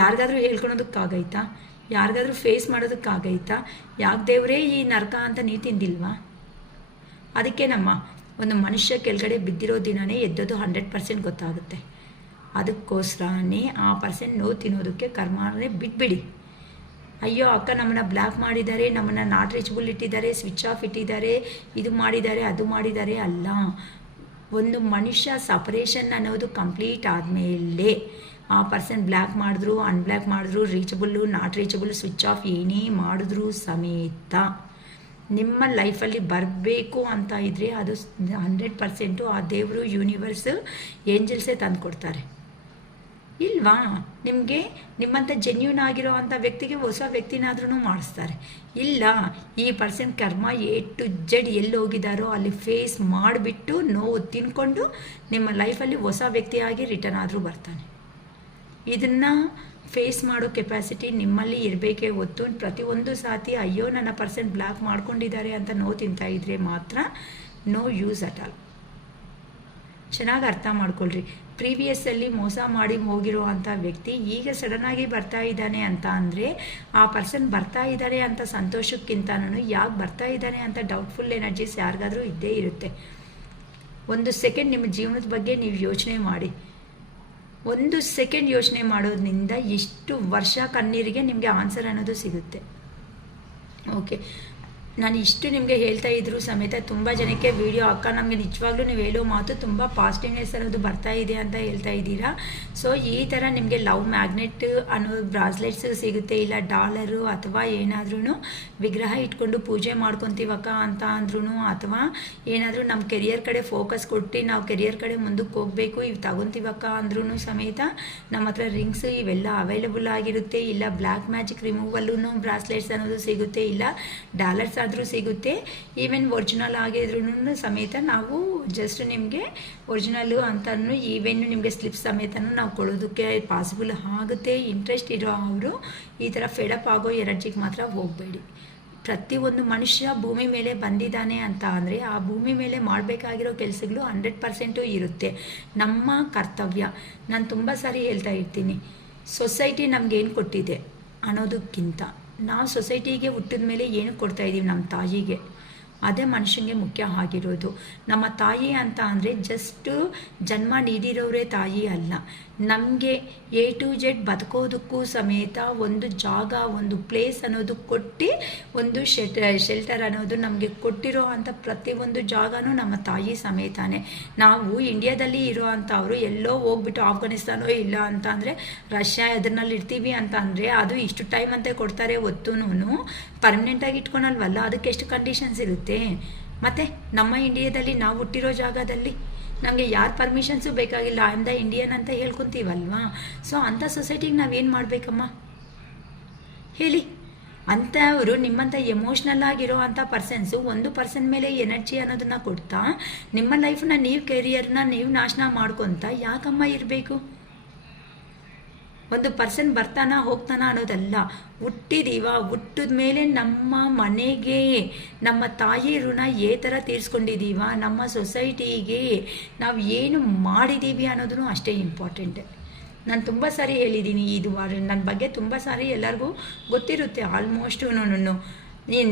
ಯಾರಿಗಾದ್ರೂ ಹೇಳ್ಕೊಳೋದಕ್ಕಾಗೈತಾ? ಯಾರಿಗಾದ್ರೂ ಫೇಸ್ ಮಾಡೋದಕ್ಕಾಗೈತಾ? ಯಾಕೆ ದೇವರೇ ಈ ನರಕ ಅಂತ ನೀವು ತಿಂದಿಲ್ವಾ? ಅದಕ್ಕೆ ಒಂದು ಮನುಷ್ಯ ಕೆಳಗಡೆ ಬಿದ್ದಿರೋ ದಿನವೇ ಎದ್ದೋದು 100% ಗೊತ್ತಾಗುತ್ತೆ. ಅದಕ್ಕೋಸ್ಕರನೇ ಆ ಪರ್ಸನ್ ನೋವು ತಿನ್ನೋದಕ್ಕೆ ಕರ್ಮನೇ ಬಿಟ್ಬಿಡಿ. ಅಯ್ಯೋ ಅಕ್ಕ ನಮ್ಮನ್ನು ಬ್ಲಾಕ್ ಮಾಡಿದ್ದಾರೆ, ನಮ್ಮನ್ನು ನಾಟ್ ರೀಚಬಲ್ ಇಟ್ಟಿದ್ದಾರೆ, ಸ್ವಿಚ್ ಆಫ್ ಇಟ್ಟಿದ್ದಾರೆ, ಇದು ಮಾಡಿದ್ದಾರೆ ಅದು ಮಾಡಿದ್ದಾರೆ ಅಲ್ಲ. ಒಂದು ಮನುಷ್ಯ ಸಪರೇಷನ್ ಅನ್ನೋದು ಕಂಪ್ಲೀಟ್ ಆದಮೇಲೆ ಆ ಪರ್ಸನ್ ಬ್ಲ್ಯಾಕ್ ಮಾಡಿದ್ರು, ಅನ್ಬ್ಲ್ಯಾಕ್ ಮಾಡಿದ್ರು, ರೀಚಬಲ್ಲು ನಾಟ್ ರೀಚಬಲ್, ಸ್ವಿಚ್ ಆಫ್ ಏನೇ ಮಾಡಿದ್ರು ಸಮೇತ ನಿಮ್ಮ ಲೈಫಲ್ಲಿ ಬರಬೇಕು ಅಂತ ಇದ್ದರೆ ಅದು 100% ಆ ದೇವರು, ಯೂನಿವರ್ಸ್, ಏಂಜಲ್ಸೇ ತಂದು ಕೊಡ್ತಾರೆ. ಇಲ್ವಾ? ನಿಮಗೆ ನಿಮ್ಮಂಥ ಜೆನ್ಯೂನ್ ಆಗಿರೋ ಅಂಥ ವ್ಯಕ್ತಿಗೆ ಹೊಸ ವ್ಯಕ್ತಿನಾದ್ರೂ ಮಾಡಿಸ್ತಾರೆ. ಇಲ್ಲ, ಈ ಪರ್ಸನ್ ಕರ್ಮ A to Z ಎಲ್ಲಿ ಹೋಗಿದ್ದಾರೋ ಅಲ್ಲಿ ಫೇಸ್ ಮಾಡಿಬಿಟ್ಟು ನೋವು ತಿನ್ಕೊಂಡು ನಿಮ್ಮ ಲೈಫಲ್ಲಿ ಹೊಸ ವ್ಯಕ್ತಿಯಾಗಿ ರಿಟರ್ನ್ ಆದರೂ ಬರ್ತಾನೆ. ಇದನ್ನು ಫೇಸ್ ಮಾಡೋ ಕೆಪಾಸಿಟಿ ನಿಮ್ಮಲ್ಲಿ ಇರಬೇಕೇ ಹೊತ್ತು ಪ್ರತಿಯೊಂದು ಸಾತಿ ಅಯ್ಯೋ ನನ್ನ ಪರ್ಸನ್ ಬ್ಲಾಕ್ ಮಾಡ್ಕೊಂಡಿದ್ದಾರೆ ಅಂತ ನೋವು ತಿಂತಾ ಇದ್ರೆ ಮಾತ್ರ ನೋ ಯೂಸ್ ಅಟ್ ಆಲ್. ಚೆನ್ನಾಗಿ ಅರ್ಥ ಮಾಡ್ಕೊಳ್ರಿ. ಪ್ರೀವಿಯಸ್ಸಲ್ಲಿ ಮೋಸ ಮಾಡಿ ಹೋಗಿರೋ ಅಂಥ ವ್ಯಕ್ತಿ ಈಗ ಸಡನ್ನಾಗಿ ಬರ್ತಾ ಇದ್ದಾನೆ ಅಂತ ಅಂದರೆ ಆ ಪರ್ಸನ್ ಬರ್ತಾ ಇದ್ದಾರೆ ಅಂತ ಸಂತೋಷಕ್ಕಿಂತನೂ ಯಾಕೆ ಬರ್ತಾ ಇದ್ದಾನೆ ಅಂತ ಡೌಟ್ಫುಲ್ ಎನರ್ಜೀಸ್ ಯಾರಿಗಾದರೂ ಇದ್ದೇ ಇರುತ್ತೆ. ಒಂದು ಸೆಕೆಂಡ್ ನಿಮ್ಮ ಜೀವನದ ಬಗ್ಗೆ ನೀವು ಯೋಚನೆ ಮಾಡಿ. 1 ಸೆಕೆಂಡ್ ಯೋಚನೆ ಮಾಡೋದ್ರಿಂದ ಇಷ್ಟು ವರ್ಷ ಕಣ್ಣೀರಿಗೆ ನಿಮಗೆ ಆನ್ಸರ್ ಅನ್ನೋದು ಸಿಗುತ್ತೆ. ಓಕೆ, ನಾನು ಇಷ್ಟು ನಿಮಗೆ ಹೇಳ್ತಾ ಇದ್ರು ಸಮೇತ ತುಂಬ ಜನಕ್ಕೆ ವಿಡಿಯೋ ಅಕ್ಕ ನಮಗೆ ನಿಜವಾಗ್ಲೂ ನೀವು ಹೇಳೋ ಮಾತು ತುಂಬ ಪಾಸಿಟಿವ್ನೆಸ್ ಅನ್ನೋದು ಬರ್ತಾ ಇದೆ ಅಂತ ಹೇಳ್ತಾ ಇದ್ದೀರಾ. ಸೊ ಈ ಥರ ನಿಮಗೆ ಲವ್ ಮ್ಯಾಗ್ನೆಟ್ ಅನ್ನೋ ಬ್ರಾಸ್ಲೆಟ್ಸ್ ಸಿಗುತ್ತೆ, ಇಲ್ಲ ಡಾಲರು ಅಥವಾ ಏನಾದ್ರೂ ವಿಗ್ರಹ ಇಟ್ಕೊಂಡು ಪೂಜೆ ಮಾಡ್ಕೊತೀವಕ್ಕ ಅಂತ ಅಂದ್ರೂ, ಅಥವಾ ಏನಾದರೂ ನಮ್ಮ ಕೆರಿಯರ್ ಕಡೆ ಫೋಕಸ್ ಕೊಟ್ಟು ನಾವು ಕೆರಿಯರ್ ಕಡೆ ಮುಂದಕ್ಕೆ ಹೋಗಬೇಕು ಇವು ತಗೊತೀವಕ್ಕ ಅಂದ್ರೂ ಸಮೇತ ನಮ್ಮ ಹತ್ರ ರಿಂಗ್ಸ್ ಇವೆಲ್ಲ ಅವೈಲೇಬಲ್ ಆಗಿರುತ್ತೆ. ಇಲ್ಲ ಬ್ಲ್ಯಾಕ್ ಮ್ಯಾಜಿಕ್ ರಿಮೂವಲ್ಲೂ ಬ್ರಾಸ್ಲೆಟ್ಸ್ ಅನ್ನೋದು ಸಿಗುತ್ತೆ, ಇಲ್ಲ ಡಾಲರ್ಸ್ ಆದರೂ ಸಿಗುತ್ತೆ. ಈವನ್ ಒರಿಜಿನಲ್ ಆಗಿದ್ರೂ ಸಮೇತ ನಾವು ಜಸ್ಟ್ ನಿಮಗೆ ಒರಿಜಿನಲ್ಲು ಅಂತಲೂ ಈವೆನ್ ನಿಮಗೆ ಸ್ಲಿಪ್ ಸಮೇತನೂ ನಾವು ಕೊಡೋದಕ್ಕೆ ಪಾಸಿಬಲ್ ಆಗುತ್ತೆ. ಇಂಟ್ರೆಸ್ಟ್ ಇರೋ ಅವರು ಈ ಥರ ಫೆಡಪ್ ಆಗೋ ಎನರ್ಜಿಗೆ ಮಾತ್ರ ಹೋಗಬೇಡಿ. ಪ್ರತಿಯೊಂದು ಮನುಷ್ಯ ಭೂಮಿ ಮೇಲೆ ಬಂದಿದ್ದಾನೆ ಅಂತ ಅಂದರೆ ಆ ಭೂಮಿ ಮೇಲೆ ಮಾಡಬೇಕಾಗಿರೋ ಕೆಲಸಗಳು 100% ಇರುತ್ತೆ. ನಮ್ಮ ಕರ್ತವ್ಯ, ನಾನು ತುಂಬ ಸಾರಿ ಹೇಳ್ತಾ ಇರ್ತೀನಿ, ಸೊಸೈಟಿ ನಮಗೇನು ಕೊಟ್ಟಿದೆ ಅನ್ನೋದಕ್ಕಿಂತ ನಾವು ಸೊಸೈಟಿಗೆ ಹುಟ್ಟಿದ ಮೇಲೆ ಏನು ಕೊಡ್ತಾ ಇದ್ದೀವಿ ನಮ್ಮ ತಾಯಿಗೆ, ಅದೇ ಮನುಷ್ಯನಿಗೆ ಮುಖ್ಯ ಆಗಿರೋದು. ನಮ್ಮ ತಾಯಿ ಅಂತ ಅಂದರೆ ಜಸ್ಟು ಜನ್ಮ ನೀಡಿರೋರೇ ತಾಯಿ ಅಲ್ಲ, ನಮಗೆ A to Z ಬದುಕೋದಕ್ಕೂ ಸಮೇತ ಒಂದು ಜಾಗ, ಒಂದು ಪ್ಲೇಸ್ ಅನ್ನೋದು ಕೊಟ್ಟು ಒಂದು ಶೆಲ್ಟರ್ ಅನ್ನೋದು ನಮಗೆ ಕೊಟ್ಟಿರೋ ಅಂಥ ಪ್ರತಿಯೊಂದು ಜಾಗನೂ ನಮ್ಮ ತಾಯಿ ಸಮೇತನೇ. ನಾವು ಇಂಡಿಯಾದಲ್ಲಿ ಇರೋ ಅಂಥವ್ರು ಎಲ್ಲೋ ಹೋಗ್ಬಿಟ್ಟು ಆಫ್ಘಾನಿಸ್ತಾನೋ ಇಲ್ಲ ಅಂತ ಅಂದರೆ ರಷ್ಯಾ ಅದರಲ್ಲಿ ಇರ್ತೀವಿ ಅಂತ ಅಂದರೆ ಅದು ಇಷ್ಟು ಟೈಮ್ ಅಂತ ಕೊಡ್ತಾರೆ ಹೊತ್ತೂ ಪರ್ಮನೆಂಟಾಗಿ ಇಟ್ಕೊಳಲ್ವಲ್ಲ, ಅದಕ್ಕೆ ಎಷ್ಟು ಕಂಡೀಷನ್ಸ್ ಇರುತ್ತೆ. ಮತ್ತು ನಮ್ಮ ಇಂಡಿಯಾದಲ್ಲಿ ನಾವು ಹುಟ್ಟಿರೋ ಜಾಗದಲ್ಲಿ ನಮಗೆ ಯಾರ ಪರ್ಮಿಷನ್ಸು ಬೇಕಾಗಿಲ್ಲ, ಐ ಆಮ್ ದ ಇಂಡಿಯನ್ ಅಂತ ಹೇಳ್ಕೊತೀವಲ್ವಾ. ಸೊ ಅಂಥ ಸೊಸೈಟಿಗೆ ನಾವೇನು ಮಾಡಬೇಕಮ್ಮ ಹೇಳಿ? ಅಂಥವರು ನಿಮ್ಮಂಥ ಎಮೋಷ್ನಲ್ ಆಗಿರೋ ಅಂಥ ಪರ್ಸನ್ಸು ಒಂದು ಪರ್ಸನ್ ಮೇಲೆ ಎನರ್ಜಿ ಅನ್ನೋದನ್ನು ಕೊಡ್ತಾ ನಿಮ್ಮ ಲೈಫನ್ನ ನೀವು ಕೆರಿಯರ್ನ ನೀವು ನಾಶನ ಮಾಡ್ಕೊತ ಯಾಕಮ್ಮ ಇರಬೇಕು? ಒಂದು ಪರ್ಸನ್ ಬರ್ತಾನ ಹೋಗ್ತಾನ ಅನ್ನೋದಲ್ಲ, ಹುಟ್ಟಿದ ಮೇಲೆ ನಮ್ಮ ಮನೆಗೆ ನಮ್ಮ ತಾಯಿ ಋಣ ಥರ ತೀರಿಸ್ಕೊಂಡಿದ್ದೀವ, ನಮ್ಮ ಸೊಸೈಟಿಗೆ ನಾವು ಏನು ಮಾಡಿದ್ದೀವಿ ಅನ್ನೋದನ್ನು ಅಷ್ಟೇ ಇಂಪಾರ್ಟೆಂಟ್. ನಾನು ತುಂಬ ಸಾರಿ ಹೇಳಿದ್ದೀನಿ, ಇದು ನನ್ನ ಬಗ್ಗೆ ತುಂಬ ಸಾರಿ ಎಲ್ಲರಿಗೂ ಗೊತ್ತಿರುತ್ತೆ ಆಲ್ಮೋಸ್ಟು.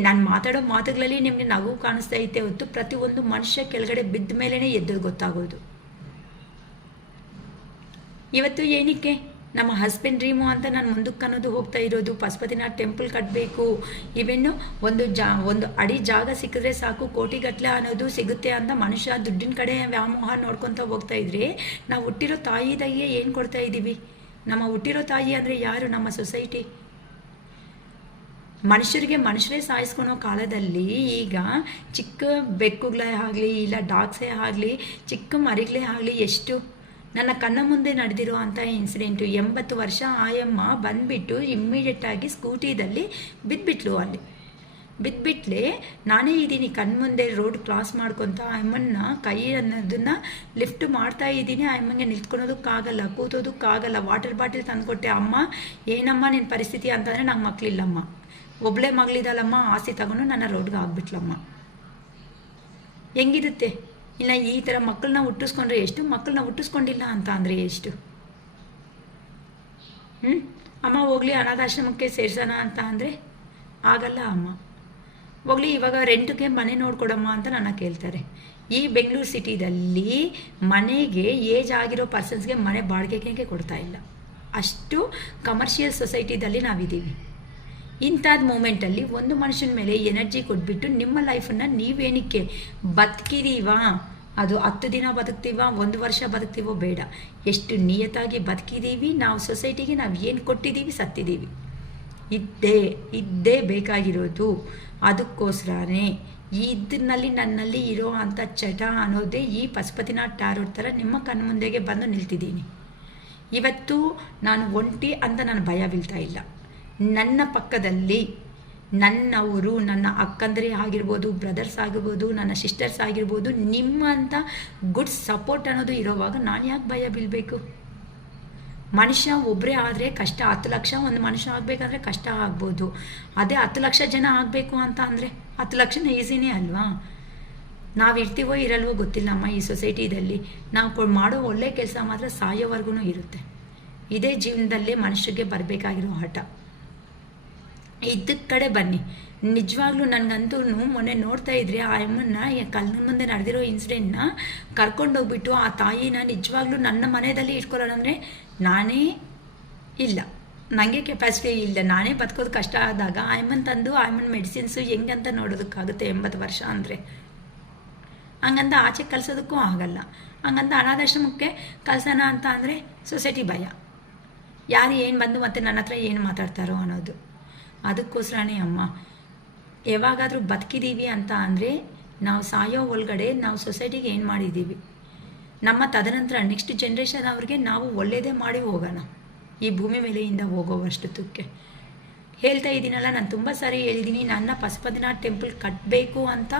ನಾನು ಮಾತಾಡೋ ಮಾತುಗಳಲ್ಲಿ ನಿಮಗೆ ನಗು ಕಾಣಿಸ್ತಾ ಐತೆ ಹೊತ್ತು ಪ್ರತಿಯೊಂದು ಮನುಷ್ಯ ಕೆಳಗಡೆ ಬಿದ್ದ ಮೇಲೇ ಎದ್ದು ಗೊತ್ತಾಗೋದು. ಇವತ್ತು ಏನಕ್ಕೆ ನಮ್ಮ ಹಸ್ಬೆಂಡ್ ಡ್ರೀಮು ಅಂತ ನಾನು ಮುಂದಕ್ಕೆ ಅನ್ನೋದು ಹೋಗ್ತಾ ಇರೋದು. ಪಶುಪತಿನಾಥ್ ಟೆಂಪಲ್ ಕಟ್ಟಬೇಕು, ಇವೆನ್ನು ಒಂದು ಅಡಿ ಜಾಗ ಸಿಕ್ಕಿದ್ರೆ ಸಾಕು ಕೋಟಿಗಟ್ಟಲೆ ಅನ್ನೋದು ಸಿಗುತ್ತೆ ಅಂತ ಮನುಷ್ಯ ದುಡ್ಡಿನ ಕಡೆ ವ್ಯಾಮೋಹ ನೋಡ್ಕೊತ ಹೋಗ್ತಾ ಇದ್ರೆ, ನಾವು ಹುಟ್ಟಿರೋ ತಾಯಿದಾಗಿಯೇ ಏನು ಕೊಡ್ತಾ ಇದ್ದೀವಿ? ನಮ್ಮ ಹುಟ್ಟಿರೋ ತಾಯಿ ಅಂದರೆ ಯಾರು? ನಮ್ಮ ಸೊಸೈಟಿ. ಮನುಷ್ಯರೇ ಸಾಯಿಸ್ಕೊಳೋ ಕಾಲದಲ್ಲಿ ಈಗ ಚಿಕ್ಕ ಬೆಕ್ಕುಗಳೇ ಆಗಲಿ ಇಲ್ಲ ಡಾಗ್ಸೇ ಆಗಲಿ ಚಿಕ್ಕ ಮರಿಗಳೇ ಆಗಲಿ ಎಷ್ಟು ನನ್ನ ಕಣ್ಣ ಮುಂದೆ ನಡೆದಿರೋ ಅಂಥ ಇನ್ಸಿಡೆಂಟು. 80 ವರ್ಷ ಆಯಮ್ಮ ಬಂದುಬಿಟ್ಟು ಇಮ್ಮಿಡಿಯೇಟಾಗಿ ಸ್ಕೂಟಿದಲ್ಲಿ ಬಿದ್ದುಬಿಟ್ಲು. ಅಲ್ಲಿ ಬಿದ್ದುಬಿಟ್ಲೆ ನಾನೇ ಇದ್ದೀನಿ ಕಣ್ಮುಂದೆ ರೋಡ್ ಕ್ರಾಸ್ ಮಾಡ್ಕೊತ ಅಮ್ಮನ್ನ ಕೈ ಅನ್ನೋದನ್ನು ಲಿಫ್ಟ್ ಮಾಡ್ತಾ ಇದ್ದೀನಿ. ಅಮ್ಮಂಗೆ ನಿಂತ್ಕೊಳೋದಕ್ಕಾಗಲ್ಲ, ಕೂತೋದಕ್ಕಾಗಲ್ಲ. Water bottle ತಂದುಕೊಟ್ಟೆ. ಅಮ್ಮ ಏನಮ್ಮ ನಿನ್ನ ಪರಿಸ್ಥಿತಿ ಅಂತಂದರೆ ನಂಗೆ ಮಕ್ಕಳಿಲ್ಲಮ್ಮ, ಒಬ್ಬಳೇ ಮಗಳಿದಲ್ಲಮ್ಮ, ಆಸೆ ತಗೊಂಡು ನನ್ನ ರೋಡ್ಗೆ ಆಗ್ಬಿಟ್ಲಮ್ಮ. ಹೆಂಗಿರುತ್ತೆ? ಇಲ್ಲ ಈ ಥರ ಮಕ್ಕಳನ್ನ ಹುಟ್ಟಿಸ್ಕೊಂಡ್ರೆ ಎಷ್ಟು, ಮಕ್ಕಳನ್ನ ಹುಟ್ಟಿಸ್ಕೊಂಡಿಲ್ಲ ಅಂತ ಅಂದರೆ ಎಷ್ಟು? ಅಮ್ಮ ಹೋಗ್ಲಿ ಅನಾಥಾಶ್ರಮಕ್ಕೆ ಸೇರ್ಸೋಣ ಅಂತ ಅಂದರೆ ಆಗಲ್ಲ ಅಮ್ಮ. ಹೋಗ್ಲಿ ಇವಾಗ ರೆಂಟ್ಗೆ ಮನೆ ನೋಡ್ಕೊಡಮ್ಮ ಅಂತ ನನ್ನ ಕೇಳ್ತಾರೆ. ಈ ಬೆಂಗಳೂರು ಸಿಟಿದಲ್ಲಿ ಮನೆಗೆ ಏಜ್ ಆಗಿರೋ ಪರ್ಸನ್ಸ್ಗೆ ಮನೆ ಬಾಡಿಗೆಗೆ ಕೊಡ್ತಾ ಇಲ್ಲ. ಅಷ್ಟು ಕಮರ್ಷಿಯಲ್ ಸೊಸೈಟಿದಲ್ಲಿ ನಾವಿದ್ದೀವಿ. ಇಂಥದ್ದು ಮೂಮೆಂಟಲ್ಲಿ ಒಂದು ಮನುಷ್ಯನ ಮೇಲೆ ಎನರ್ಜಿ ಕೊಟ್ಬಿಟ್ಟು ನಿಮ್ಮ ಲೈಫನ್ನು ನೀವೇನಕ್ಕೆ ಬದುಕಿದೀವಾ? ಅದು 10 ದಿನ ಬದುಕ್ತೀವ, 1 ವರ್ಷ ಬದುಕ್ತೀವೋ ಬೇಡ, ಎಷ್ಟು ನಿಯತ್ತಾಗಿ ಬದುಕಿದ್ದೀವಿ, ನಾವು ಸೊಸೈಟಿಗೆ ನಾವು ಏನು ಕೊಟ್ಟಿದ್ದೀವಿ, ಸತ್ತಿದ್ದೀವಿ. ಇದ್ದೇ ಬೇಕಾಗಿರೋದು. ಅದಕ್ಕೋಸ್ಕರನೇ ಇದನ್ನಲ್ಲಿ ನನ್ನಲ್ಲಿ ಇರೋ ಅಂಥ ಚಟ ಅನ್ನೋದೇ ಈ ಪಶುಪತಿನಾಥ್ ಟ್ಯಾರೋಟ್ ಥರ ನಿಮ್ಮ ಕಣ್ಣು ಮುಂದೆಗೆ ಬಂದು ನಿಲ್ತಿದ್ದೀನಿ. ಇವತ್ತು ನಾನು ಒಂಟಿ ಅಂತ ನಾನು ಭಯ ಬೀಳ್ತಾ ಇಲ್ಲ. ನನ್ನ ಪಕ್ಕದಲ್ಲಿ ನನ್ನವರು, ನನ್ನ ಅಕ್ಕಂದರೆ ಆಗಿರ್ಬೋದು, ಬ್ರದರ್ಸ್ ಆಗಿರ್ಬೋದು, ನನ್ನ ಸಿಸ್ಟರ್ಸ್ ಆಗಿರ್ಬೋದು, ನಿಮ್ಮಂಥ ಗುಡ್ ಸಪೋರ್ಟ್ ಅನ್ನೋದು ಇರೋವಾಗ ನಾನು ಯಾಕೆ ಭಯ ಬೀಳಬೇಕು? ಮನುಷ್ಯ ಒಬ್ಬರೇ ಆದರೆ ಕಷ್ಟ. 10 ಲಕ್ಷ ಒಂದು ಮನುಷ್ಯ ಆಗಬೇಕಾದ್ರೆ ಕಷ್ಟ ಆಗ್ಬೋದು. ಅದೇ 10 ಲಕ್ಷ ಜನ ಆಗಬೇಕು ಅಂತ ಅಂದರೆ 10 ಲಕ್ಷನ ಈಸಿನೇ ಅಲ್ವಾ? ನಾವು ಇರ್ತೀವೋ ಇರಲ್ವೋ ಗೊತ್ತಿಲ್ಲಮ್ಮ. ಈ ಸೊಸೈಟಿದಲ್ಲಿ ನಾವು ಮಾಡೋ ಒಳ್ಳೆ ಕೆಲಸ ಮಾತ್ರ ಸಾಯೋವರೆಗೂ ಇರುತ್ತೆ. ಇದೇ ಜೀವನದಲ್ಲೇ ಮನುಷ್ಯರಿಗೆ ಬರಬೇಕಾಗಿರೋ ಹಠ. ಇದಕ್ಕೆ ಕಡೆ ಬನ್ನಿ. ನಿಜವಾಗ್ಲೂ ನನಗಂತೂ ಮೊನ್ನೆ ನೋಡ್ತಾ ಇದ್ರೆ ಆ ಅಮ್ಮನ್ನ ಕಣ್ಣ ಮುಂದೆ ನಡೆದಿರೋ ಇನ್ಸಿಡೆಂಟ್ನ ಕರ್ಕೊಂಡೋಗ್ಬಿಟ್ಟು ಆ ತಾಯಿನ ನಿಜವಾಗ್ಲೂ ನನ್ನ ಮನೆಯಲ್ಲಿ ಇಟ್ಕೊಳ್ಳೋಣ ಅಂದರೆ ನಾನೇ ಇಲ್ಲ, ನನಗೆ ಕೆಪಾಸಿಟಿ ಇಲ್ಲ. ನಾನೇ ಬದುಕೋದು ಕಷ್ಟ ಆದಾಗ ಆ ಅಮ್ಮನ ತಂದು ಆ ಅಮ್ಮನ ಮೆಡಿಸಿನ್ಸು ಹೆಂಗಂತ ನೋಡೋದಕ್ಕಾಗುತ್ತೆ? 80 ವರ್ಷ ಅಂದರೆ ಹಂಗಂತ ಆಚೆ ಕಲಿಸೋದಕ್ಕೂ ಆಗಲ್ಲ. ಹಂಗಂತ ಅನಾಥಾಶ್ರಮಕ್ಕೆ ಕಳ್ಸೋಣ ಅಂತ ಅಂದರೆ ಸೊಸೈಟಿ ಭಯ. ಯಾರು ಏನು ಬಂದು ಮತ್ತೆ ನನ್ನ ಹತ್ರ ಏನು ಮಾತಾಡ್ತಾರೋ ಅನ್ನೋದು. ಅದಕ್ಕೋಸ್ಕರನೇ ಅಮ್ಮ, ಯಾವಾಗಾದರೂ ಬದುಕಿದ್ದೀವಿ ಅಂತ ಅಂದರೆ ನಾವು ಸಾಯೋ ಒಳಗಡೆ ನಾವು ಸೊಸೈಟಿಗೆ ಏನು ಮಾಡಿದ್ದೀವಿ, ನಮ್ಮ ತದನಂತರ ನೆಕ್ಸ್ಟ್ ಜನ್ರೇಷನ್ ಅವ್ರಿಗೆ ನಾವು ಒಳ್ಳೆಯದೇ ಮಾಡಿ ಹೋಗೋಣ ಈ ಭೂಮಿ ಮೇಲೆಯಿಂದ ಹೋಗೋವಷ್ಟಕ್ಕೆ. ಹೇಳ್ತಾ ಇದ್ದೀನಲ್ಲ, ನಾನು ತುಂಬ ಸಾರಿ ಹೇಳಿದ್ದೀನಿ, ನನ್ನ ಪಶುಪತಿನಾಥ್ ಟೆಂಪಲ್ ಕಟ್ಟಬೇಕು ಅಂತ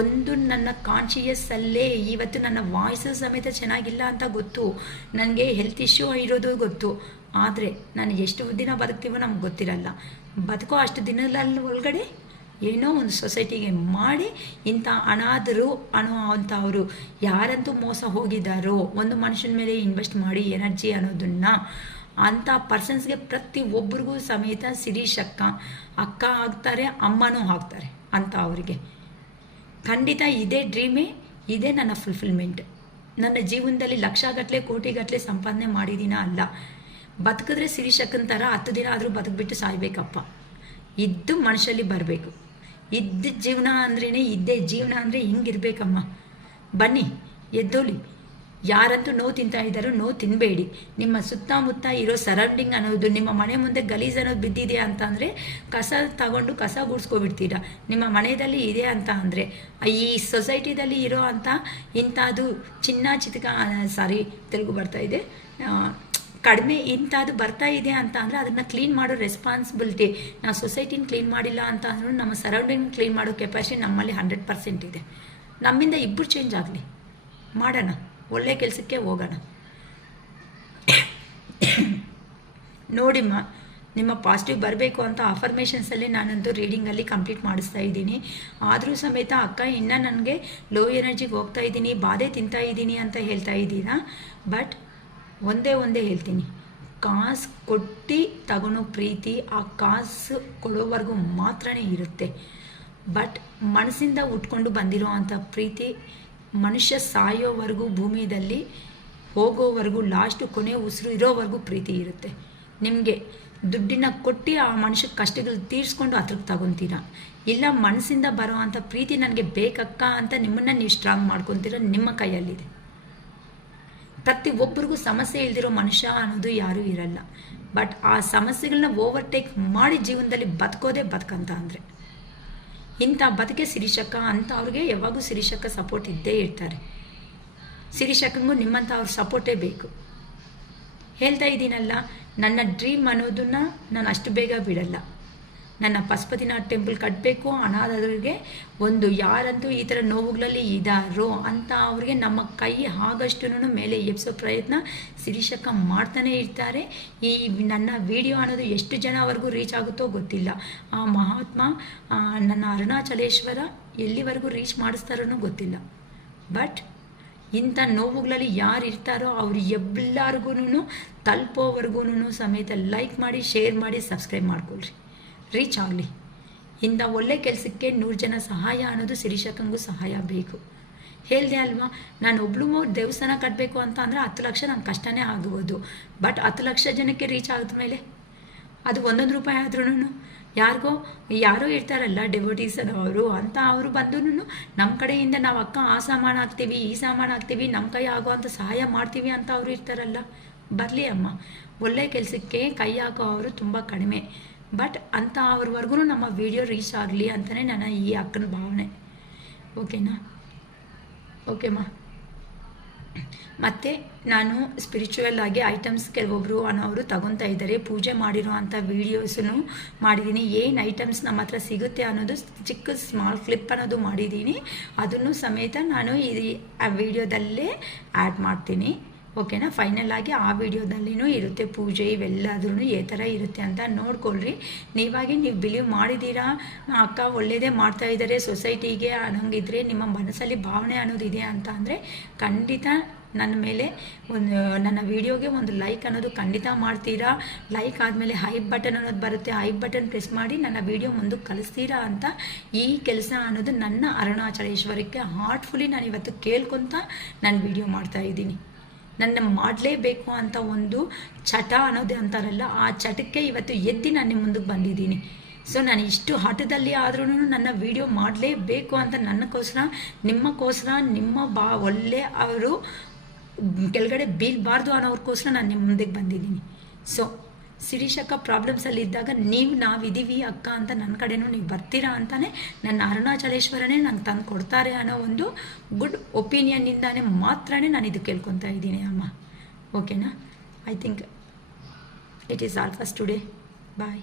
ಒಂದು ನನ್ನ ಕಾನ್ಷಿಯಸ್ಸಲ್ಲೇ. ಇವತ್ತು ನನ್ನ ವಾಯ್ಸು ಸಮೇತ ಚೆನ್ನಾಗಿಲ್ಲ ಅಂತ ಗೊತ್ತು, ನನಗೆ ಹೆಲ್ತ್ ಇಶ್ಯೂ ಇರೋದು ಗೊತ್ತು. ಆದರೆ ನಾನು ಎಷ್ಟು ದಿನ ಬದುಕ್ತೀವೋ ನಮ್ಗೆ ಗೊತ್ತಿರಲ್ಲ. ಬದುಕೋ ಅಷ್ಟು ದಿನದಲ್ಲಿ ಒಳಗಡೆ ಏನೋ ಒಂದು ಸೊಸೈಟಿಗೆ ಮಾಡಿ ಇಂಥ ಅನಾಥರು ಅನ್ನೋ ಅಂಥವರು ಯಾರಂತೂ ಮೋಸ ಹೋಗಿದ್ದಾರೋ, ಒಂದು ಮನುಷ್ಯನ ಮೇಲೆ ಇನ್ವೆಸ್ಟ್ ಮಾಡಿ ಎನರ್ಜಿ ಅನ್ನೋದನ್ನು ಅಂಥ ಪರ್ಸನ್ಸ್ಗೆ ಪ್ರತಿಯೊಬ್ಬರಿಗೂ ಸಮೇತ ಶಿರೀಷ್ ಅಕ್ಕ ಆಗ್ತಾರೆ, ಅಮ್ಮನೂ ಆಗ್ತಾರೆ ಅಂತ ಅವರಿಗೆ. ಖಂಡಿತ ಇದೇ ಡ್ರೀಮೇ, ಇದೇ ನನ್ನ ಫುಲ್ಫಿಲ್ಮೆಂಟ್. ನನ್ನ ಜೀವನದಲ್ಲಿ ಲಕ್ಷಗಟ್ಟಲೆ ಕೋಟಿಗಟ್ಟಲೆ ಸಂಪಾದನೆ ಮಾಡಿದ್ದೀನ ಅಲ್ಲ. ಬದುಕಿದ್ರೆ ಶಿರೀಷ್ ಅಕ್ಕನ ಥರ 10 ದಿನ ಆದರೂ ಬದುಕ್ಬಿಟ್ಟು ಸಾಯ್ಬೇಕಪ್ಪ. ಇದ್ದು ಮನುಷ್ಯಲ್ಲಿ ಬರಬೇಕು. ಇದ್ದ ಜೀವನ ಅಂದ್ರೇ ಇದ್ದೇ ಜೀವನ ಅಂದರೆ ಹಿಂಗಿರ್ಬೇಕಮ್ಮ. ಬನ್ನಿ ಎದ್ದೋಲಿ. ಯಾರಂತೂ ನೋವು ತಿಂತಾ ಇದ್ದಾರೋ ನೋವು ತಿನ್ನಬೇಡಿ. ನಿಮ್ಮ ಸುತ್ತಮುತ್ತ ಇರೋ ಸರೌಂಡಿಂಗ್ ಅನ್ನೋದು, ನಿಮ್ಮ ಮನೆ ಮುಂದೆ ಗಲೀಜು ಅನ್ನೋದು ಬಿದ್ದಿದೆ ಅಂತ ಅಂದರೆ ಕಸ ತಗೊಂಡು ಕಸ ಗುಡಿಸ್ಕೊಬಿಡ್ತೀರಾ. ನಿಮ್ಮ ಮನೆಯಲ್ಲಿ ಇದೆ ಅಂತ ಅಂದರೆ ಈ ಸೊಸೈಟಿದಲ್ಲಿ ಇರೋ ಅಂಥ ಇಂಥದ್ದು ತೆಲುಗು ಬರ್ತಾ ಇದೆ, ಕಡಿಮೆ ಇಂಥದ್ದು ಬರ್ತಾ ಇದೆ ಅಂತ ಅಂದರೆ ಅದನ್ನು ಕ್ಲೀನ್ ಮಾಡೋ ರೆಸ್ಪಾನ್ಸಿಬಿಲಿಟಿ, ನಾವು ಸೊಸೈಟಿನ ಕ್ಲೀನ್ ಮಾಡಿಲ್ಲ ಅಂತ ಅಂದ್ರೂ ನಮ್ಮ ಸರೌಂಡಿಂಗ್ ಕ್ಲೀನ್ ಮಾಡೋ ಕೆಪಾಸಿಟಿ ನಮ್ಮಲ್ಲಿ 100% ಇದೆ. ನಮ್ಮಿಂದ ಇಬ್ಬರು ಚೇಂಜ್ ಆಗಲಿ, ಮಾಡೋಣ, ಒಳ್ಳೆ ಕೆಲಸಕ್ಕೆ ಹೋಗೋಣ. ನೋಡಿಮ್ಮ, ನಿಮ್ಮ ಪಾಸಿಟಿವ್ ಬರಬೇಕು ಅಂತ ಅಫರ್ಮೇಷನ್ಸಲ್ಲಿ ನಾನಂತೂ ರೀಡಿಂಗಲ್ಲಿ ಕಂಪ್ಲೀಟ್ ಮಾಡಿಸ್ತಾ ಇದ್ದೀನಿ. ಆದರೂ ಸಮೇತ ಅಕ್ಕ ಇನ್ನೂ ನನಗೆ ಲೋ ಎನರ್ಜಿಗೆ ಹೋಗ್ತಾ ಇದ್ದೀನಿ, ಬಾಧೆ ತಿಂತಾ ಇದ್ದೀನಿ ಅಂತ ಹೇಳ್ತಾ ಇದ್ದೀರಾ. ಬಟ್ ಒಂದೇ ಹೇಳ್ತೀನಿ, ಕಾಸು ಕೊಟ್ಟು ತಗೊಳೋ ಪ್ರೀತಿ ಆ ಕಾಸು ಕೊಡೋವರೆಗೂ ಮಾತ್ರ ಇರುತ್ತೆ. ಬಟ್ ಮನಸ್ಸಿಂದ ಉಟ್ಕೊಂಡು ಬಂದಿರೋ ಅಂಥ ಪ್ರೀತಿ ಮನುಷ್ಯ ಸಾಯೋವರೆಗೂ, ಭೂಮಿಯಲ್ಲಿ ಹೋಗೋವರೆಗೂ, ಲಾಸ್ಟು ಕೊನೆ ಉಸಿರು ಇರೋವರೆಗೂ ಪ್ರೀತಿ ಇರುತ್ತೆ. ನಿಮಗೆ ದುಡ್ಡಿನ ಕೊಟ್ಟು ಆ ಮನುಷ್ಯ ಕಷ್ಟಗಳು ತೀರಿಸ್ಕೊಂಡು ಹತ್ರಕ್ಕೆ ತಗೊತೀರಾ, ಇಲ್ಲ ಮನಸ್ಸಿಂದ ಬರೋ ಅಂಥ ಪ್ರೀತಿ ನನಗೆ ಬೇಕಕ್ಕ ಅಂತ ನಿಮ್ಮನ್ನು ನೀವು ಸ್ಟ್ರಾಂಗ್ ಮಾಡ್ಕೊತೀರ, ನಿಮ್ಮ ಕೈಯಲ್ಲಿದೆ. ಪ್ರತಿಯೊಬ್ಬರಿಗೂ ಸಮಸ್ಯೆ ಇಲ್ದಿರೋ ಮನುಷ್ಯ ಅನ್ನೋದು ಯಾರೂ ಇರಲ್ಲ. ಬಟ್ ಆ ಸಮಸ್ಯೆಗಳನ್ನ ಓವರ್ಟೇಕ್ ಮಾಡಿ ಜೀವನದಲ್ಲಿ ಬದುಕೋದೇ ಬದುಕಂತ ಅಂದರೆ ಇಂಥ ಬದುಕೆ ಸಿರಿಶಕ್ಕ ಅಂತ ಅವ್ರಿಗೆ ಯಾವಾಗೂ ಸಿರಿಶಕ್ಕ ಸಪೋರ್ಟ್ ಇದ್ದೇ ಇರ್ತಾರೆ. ಸಿರಿಶಕ್ಕಂಗೂ ನಿಮ್ಮಂಥ ಅವ್ರ ಸಪೋರ್ಟೇ ಬೇಕು. ಹೇಳ್ತಾ ಇದ್ದೀನಲ್ಲ, ನನ್ನ ಡ್ರೀಮ್ ಅನ್ನೋದನ್ನು ನಾನು ಅಷ್ಟು ಬೇಗ ಬಿಡಲ್ಲ. ನನ್ನ ಪಶುಪತಿನಾಥ್ ಟೆಂಪಲ್ ಕಟ್ಟಬೇಕು, ಅನಾಥರಿಗೆ ಒಂದು ಯಾರಂತೂ ಈ ಥರ ನೋವುಗಳಲ್ಲಿ ಇದ್ದಾರೋ ಅಂತ ಅವ್ರಿಗೆ ನಮ್ಮ ಕೈ ಆಗಷ್ಟು ಮೇಲೆ ಎಬ್ಸೋ ಪ್ರಯತ್ನ ಸಿರಿಶಕ್ಕ ಮಾಡ್ತಾನೆ ಇರ್ತಾರೆ. ಈ ನನ್ನ ವಿಡಿಯೋ ಅನ್ನೋದು ಎಷ್ಟು ಜನವರೆಗೂ ರೀಚ್ ಆಗುತ್ತೋ ಗೊತ್ತಿಲ್ಲ. ಆ ಮಹಾತ್ಮ ನನ್ನ ಅರುಣಾಚಲೇಶ್ವರ ಎಲ್ಲಿವರೆಗೂ ರೀಚ್ ಮಾಡಿಸ್ತಾರೋ ಗೊತ್ತಿಲ್ಲ. ಬಟ್ ಇಂಥ ನೋವುಗಳಲ್ಲಿ ಯಾರು ಇರ್ತಾರೋ ಅವ್ರು ಎಲ್ಲರಿಗೂ ತಲುಪೋವರೆಗೂ ಸಮೇತ ಲೈಕ್ ಮಾಡಿ, ಶೇರ್ ಮಾಡಿ, ಸಬ್ಸ್ಕ್ರೈಬ್ ಮಾಡ್ಕೊಳ್ರಿ, ರೀಚ್ ಆಗಲಿ. ಇಂಥ ಒಳ್ಳೆ ಕೆಲಸಕ್ಕೆ 100 ಜನ ಸಹಾಯ ಅನ್ನೋದು ಸಿರಿಶಕ್ಕಂಗೂ ಸಹಾಯ ಬೇಕು. ಹೇಳಿದೆ ಅಲ್ವಾ, ನಾನು ಒಬ್ಳು ದೇವಸ್ಥಾನ ಕಟ್ಟಬೇಕು ಅಂತ ಅಂದರೆ 10 ಲಕ್ಷ ನಂಗೆ ಕಷ್ಟನೇ ಆಗ್ಬೋದು. ಬಟ್ 10 ಲಕ್ಷ ಜನಕ್ಕೆ ರೀಚ್ ಆದ್ಮೇಲೆ ಅದು 1 ರೂಪಾಯಿ ಆದ್ರೂ ಯಾರೋ ಇರ್ತಾರಲ್ಲ ಡೆವೋಟೀಸ್ ಅವರು ಅಂತ ಅವರು ಬಂದು ನಮ್ಮ ಕಡೆಯಿಂದ ನಾವು ಅಕ್ಕ ಆ ಸಾಮಾನು ಹಾಕ್ತೀವಿ, ಈ ಸಾಮಾನು ಹಾಕ್ತೀವಿ, ನಮ್ಮ ಕೈ ಆಗೋ ಅಂತ ಸಹಾಯ ಮಾಡ್ತೀವಿ ಅಂತ ಅವರು ಇರ್ತಾರಲ್ಲ. ಬರಲಿ ಅಮ್ಮ, ಒಳ್ಳೆ ಕೆಲಸಕ್ಕೆ ಕೈ ಹಾಕೋ ಅವರು ತುಂಬ ಕಡಿಮೆ. ಬಟ್ ಅಂತ ಅವ್ರವರೆಗೂ ನಮ್ಮ ವಿಡಿಯೋ ರೀಚ್ ಆಗಲಿ ಅಂತಲೇ ನನ್ನ ಈ ಅಕ್ಕನ ಭಾವನೆ. ಓಕೆನಾ? ಓಕೆಮ್ಮ. ಮತ್ತು ನಾನು ಸ್ಪಿರಿಚುವಲ್ ಆಗಿ ಐಟಮ್ಸ್ ಕೆಲವೊಬ್ಬರು ಅನ್ನೋರು ತಗೊತಾ ಇದ್ದಾರೆ. ಪೂಜೆ ಮಾಡಿರೋ ಅಂಥ ವೀಡಿಯೋಸನ್ನು ಮಾಡಿದ್ದೀನಿ. ಏನು ಐಟಮ್ಸ್ ನಮ್ಮ ಹತ್ರ ಸಿಗುತ್ತೆ ಅನ್ನೋದು ಚಿಕ್ಕ ಸ್ಮಾಲ್ ಕ್ಲಿಪ್ ಅನ್ನೋದು ಮಾಡಿದ್ದೀನಿ. ಅದನ್ನು ಸಮೇತ ನಾನು ಆ ವಿಡಿಯೋದಲ್ಲೇ ಆ್ಯಡ್ ಮಾಡ್ತೀನಿ. ಓಕೆನಾ? ಫೈನಲ್ ಆಗಿ ಆ ವಿಡಿಯೋದಲ್ಲಿನೂ ಇರುತ್ತೆ ಪೂಜೆ ಇವೆಲ್ಲದ್ರೂ ಈ ಥರ ಇರುತ್ತೆ ಅಂತ ನೋಡ್ಕೊಳ್ರಿ. ನೀವು ಬಿಲೀವ್ ಮಾಡಿದ್ದೀರಾ, ಅಕ್ಕ ಒಳ್ಳೆಯದೇ ಮಾಡ್ತಾ ಇದ್ದಾರೆ ಸೊಸೈಟಿಗೆ ಅನ್ನೋಂಗಿದ್ರೆ, ನಿಮ್ಮ ಮನಸ್ಸಲ್ಲಿ ಭಾವನೆ ಅನ್ನೋದಿದೆ ಅಂತ ಅಂದರೆ ಖಂಡಿತ ನನ್ನ ಮೇಲೆ ನನ್ನ ವಿಡಿಯೋಗೆ ಒಂದು ಲೈಕ್ ಅನ್ನೋದು ಖಂಡಿತ ಮಾಡ್ತೀರಾ. ಲೈಕ್ ಆದಮೇಲೆ ಹೈಪ್ ಬಟನ್ ಅನ್ನೋದು ಬರುತ್ತೆ, ಹೈಪ್ ಬಟನ್ ಪ್ರೆಸ್ ಮಾಡಿ ನನ್ನ ವಿಡಿಯೋ ಮುಂದಕ್ಕೆ ಕಳಿಸ್ತೀರಾ ಅಂತ. ಈ ಕೆಲಸ ಅನ್ನೋದು ನನ್ನ ಅರುಣಾಚಲೇಶ್ವರಕ್ಕೆ ಹಾರ್ಟ್ಫುಲಿ ನಾನು ಇವತ್ತು ಕೇಳ್ಕೊತ ನಾನು ವಿಡಿಯೋ ಮಾಡ್ತಾಯಿದ್ದೀನಿ. ನನ್ನ ಮಾಡಲೇಬೇಕು ಅಂತ ಒಂದು ಚಟ ಅನ್ನೋದು ಅಂತಾರಲ್ಲ, ಆ ಚಟಕ್ಕೆ ಇವತ್ತು ಎದ್ದು ನಾನು ನಿಮ್ಮ ಮುಂದಕ್ಕೆ ಬಂದಿದ್ದೀನಿ. ಸೊ ನಾನು ಇಷ್ಟು ಹಠದಲ್ಲಿ ಆದ್ರೂ ನನ್ನ ವಿಡಿಯೋ ಮಾಡಲೇಬೇಕು ಅಂತ ನನ್ನಕ್ಕೋಸ್ಕರ, ನಿಮ್ಮಕ್ಕೋಸ್ಕರ, ನಿಮ್ಮ ಒಳ್ಳೆ ಅವರು ಕೆಳಗಡೆ ಬೀಳಬಾರ್ದು ಅನ್ನೋರ್ಗೋಸ್ಕರ ನಾನು ನಿಮ್ಮ ಮುಂದಕ್ಕೆ ಬಂದಿದ್ದೀನಿ. ಸೊ ಸಿರಿಶಕ್ಕ ಪ್ರಾಬ್ಲಮ್ಸಲ್ಲಿ ಇದ್ದಾಗ ನಾವಿದ್ದೀವಿ ಅಕ್ಕ ಅಂತ ನನ್ನ ಕಡೆನೂ ನೀವು ಬರ್ತೀರಾ ಅಂತಲೇ ನನ್ನ ಅರುಣಾಚಲೇಶ್ವರನೇ ನಂಗೆ ತಂದು ಕೊಡ್ತಾರೆ ಅನ್ನೋ ಒಂದು ಗುಡ್ ಒಪಿನಿಯನ್ನಿಂದಾನೇ ಮಾತ್ರ ನಾನು ಇದು ಕೇಳ್ಕೊತಾ ಇದ್ದೀನಿ ಅಮ್ಮ. ಓಕೆನಾ? I think it is all for today. Bye.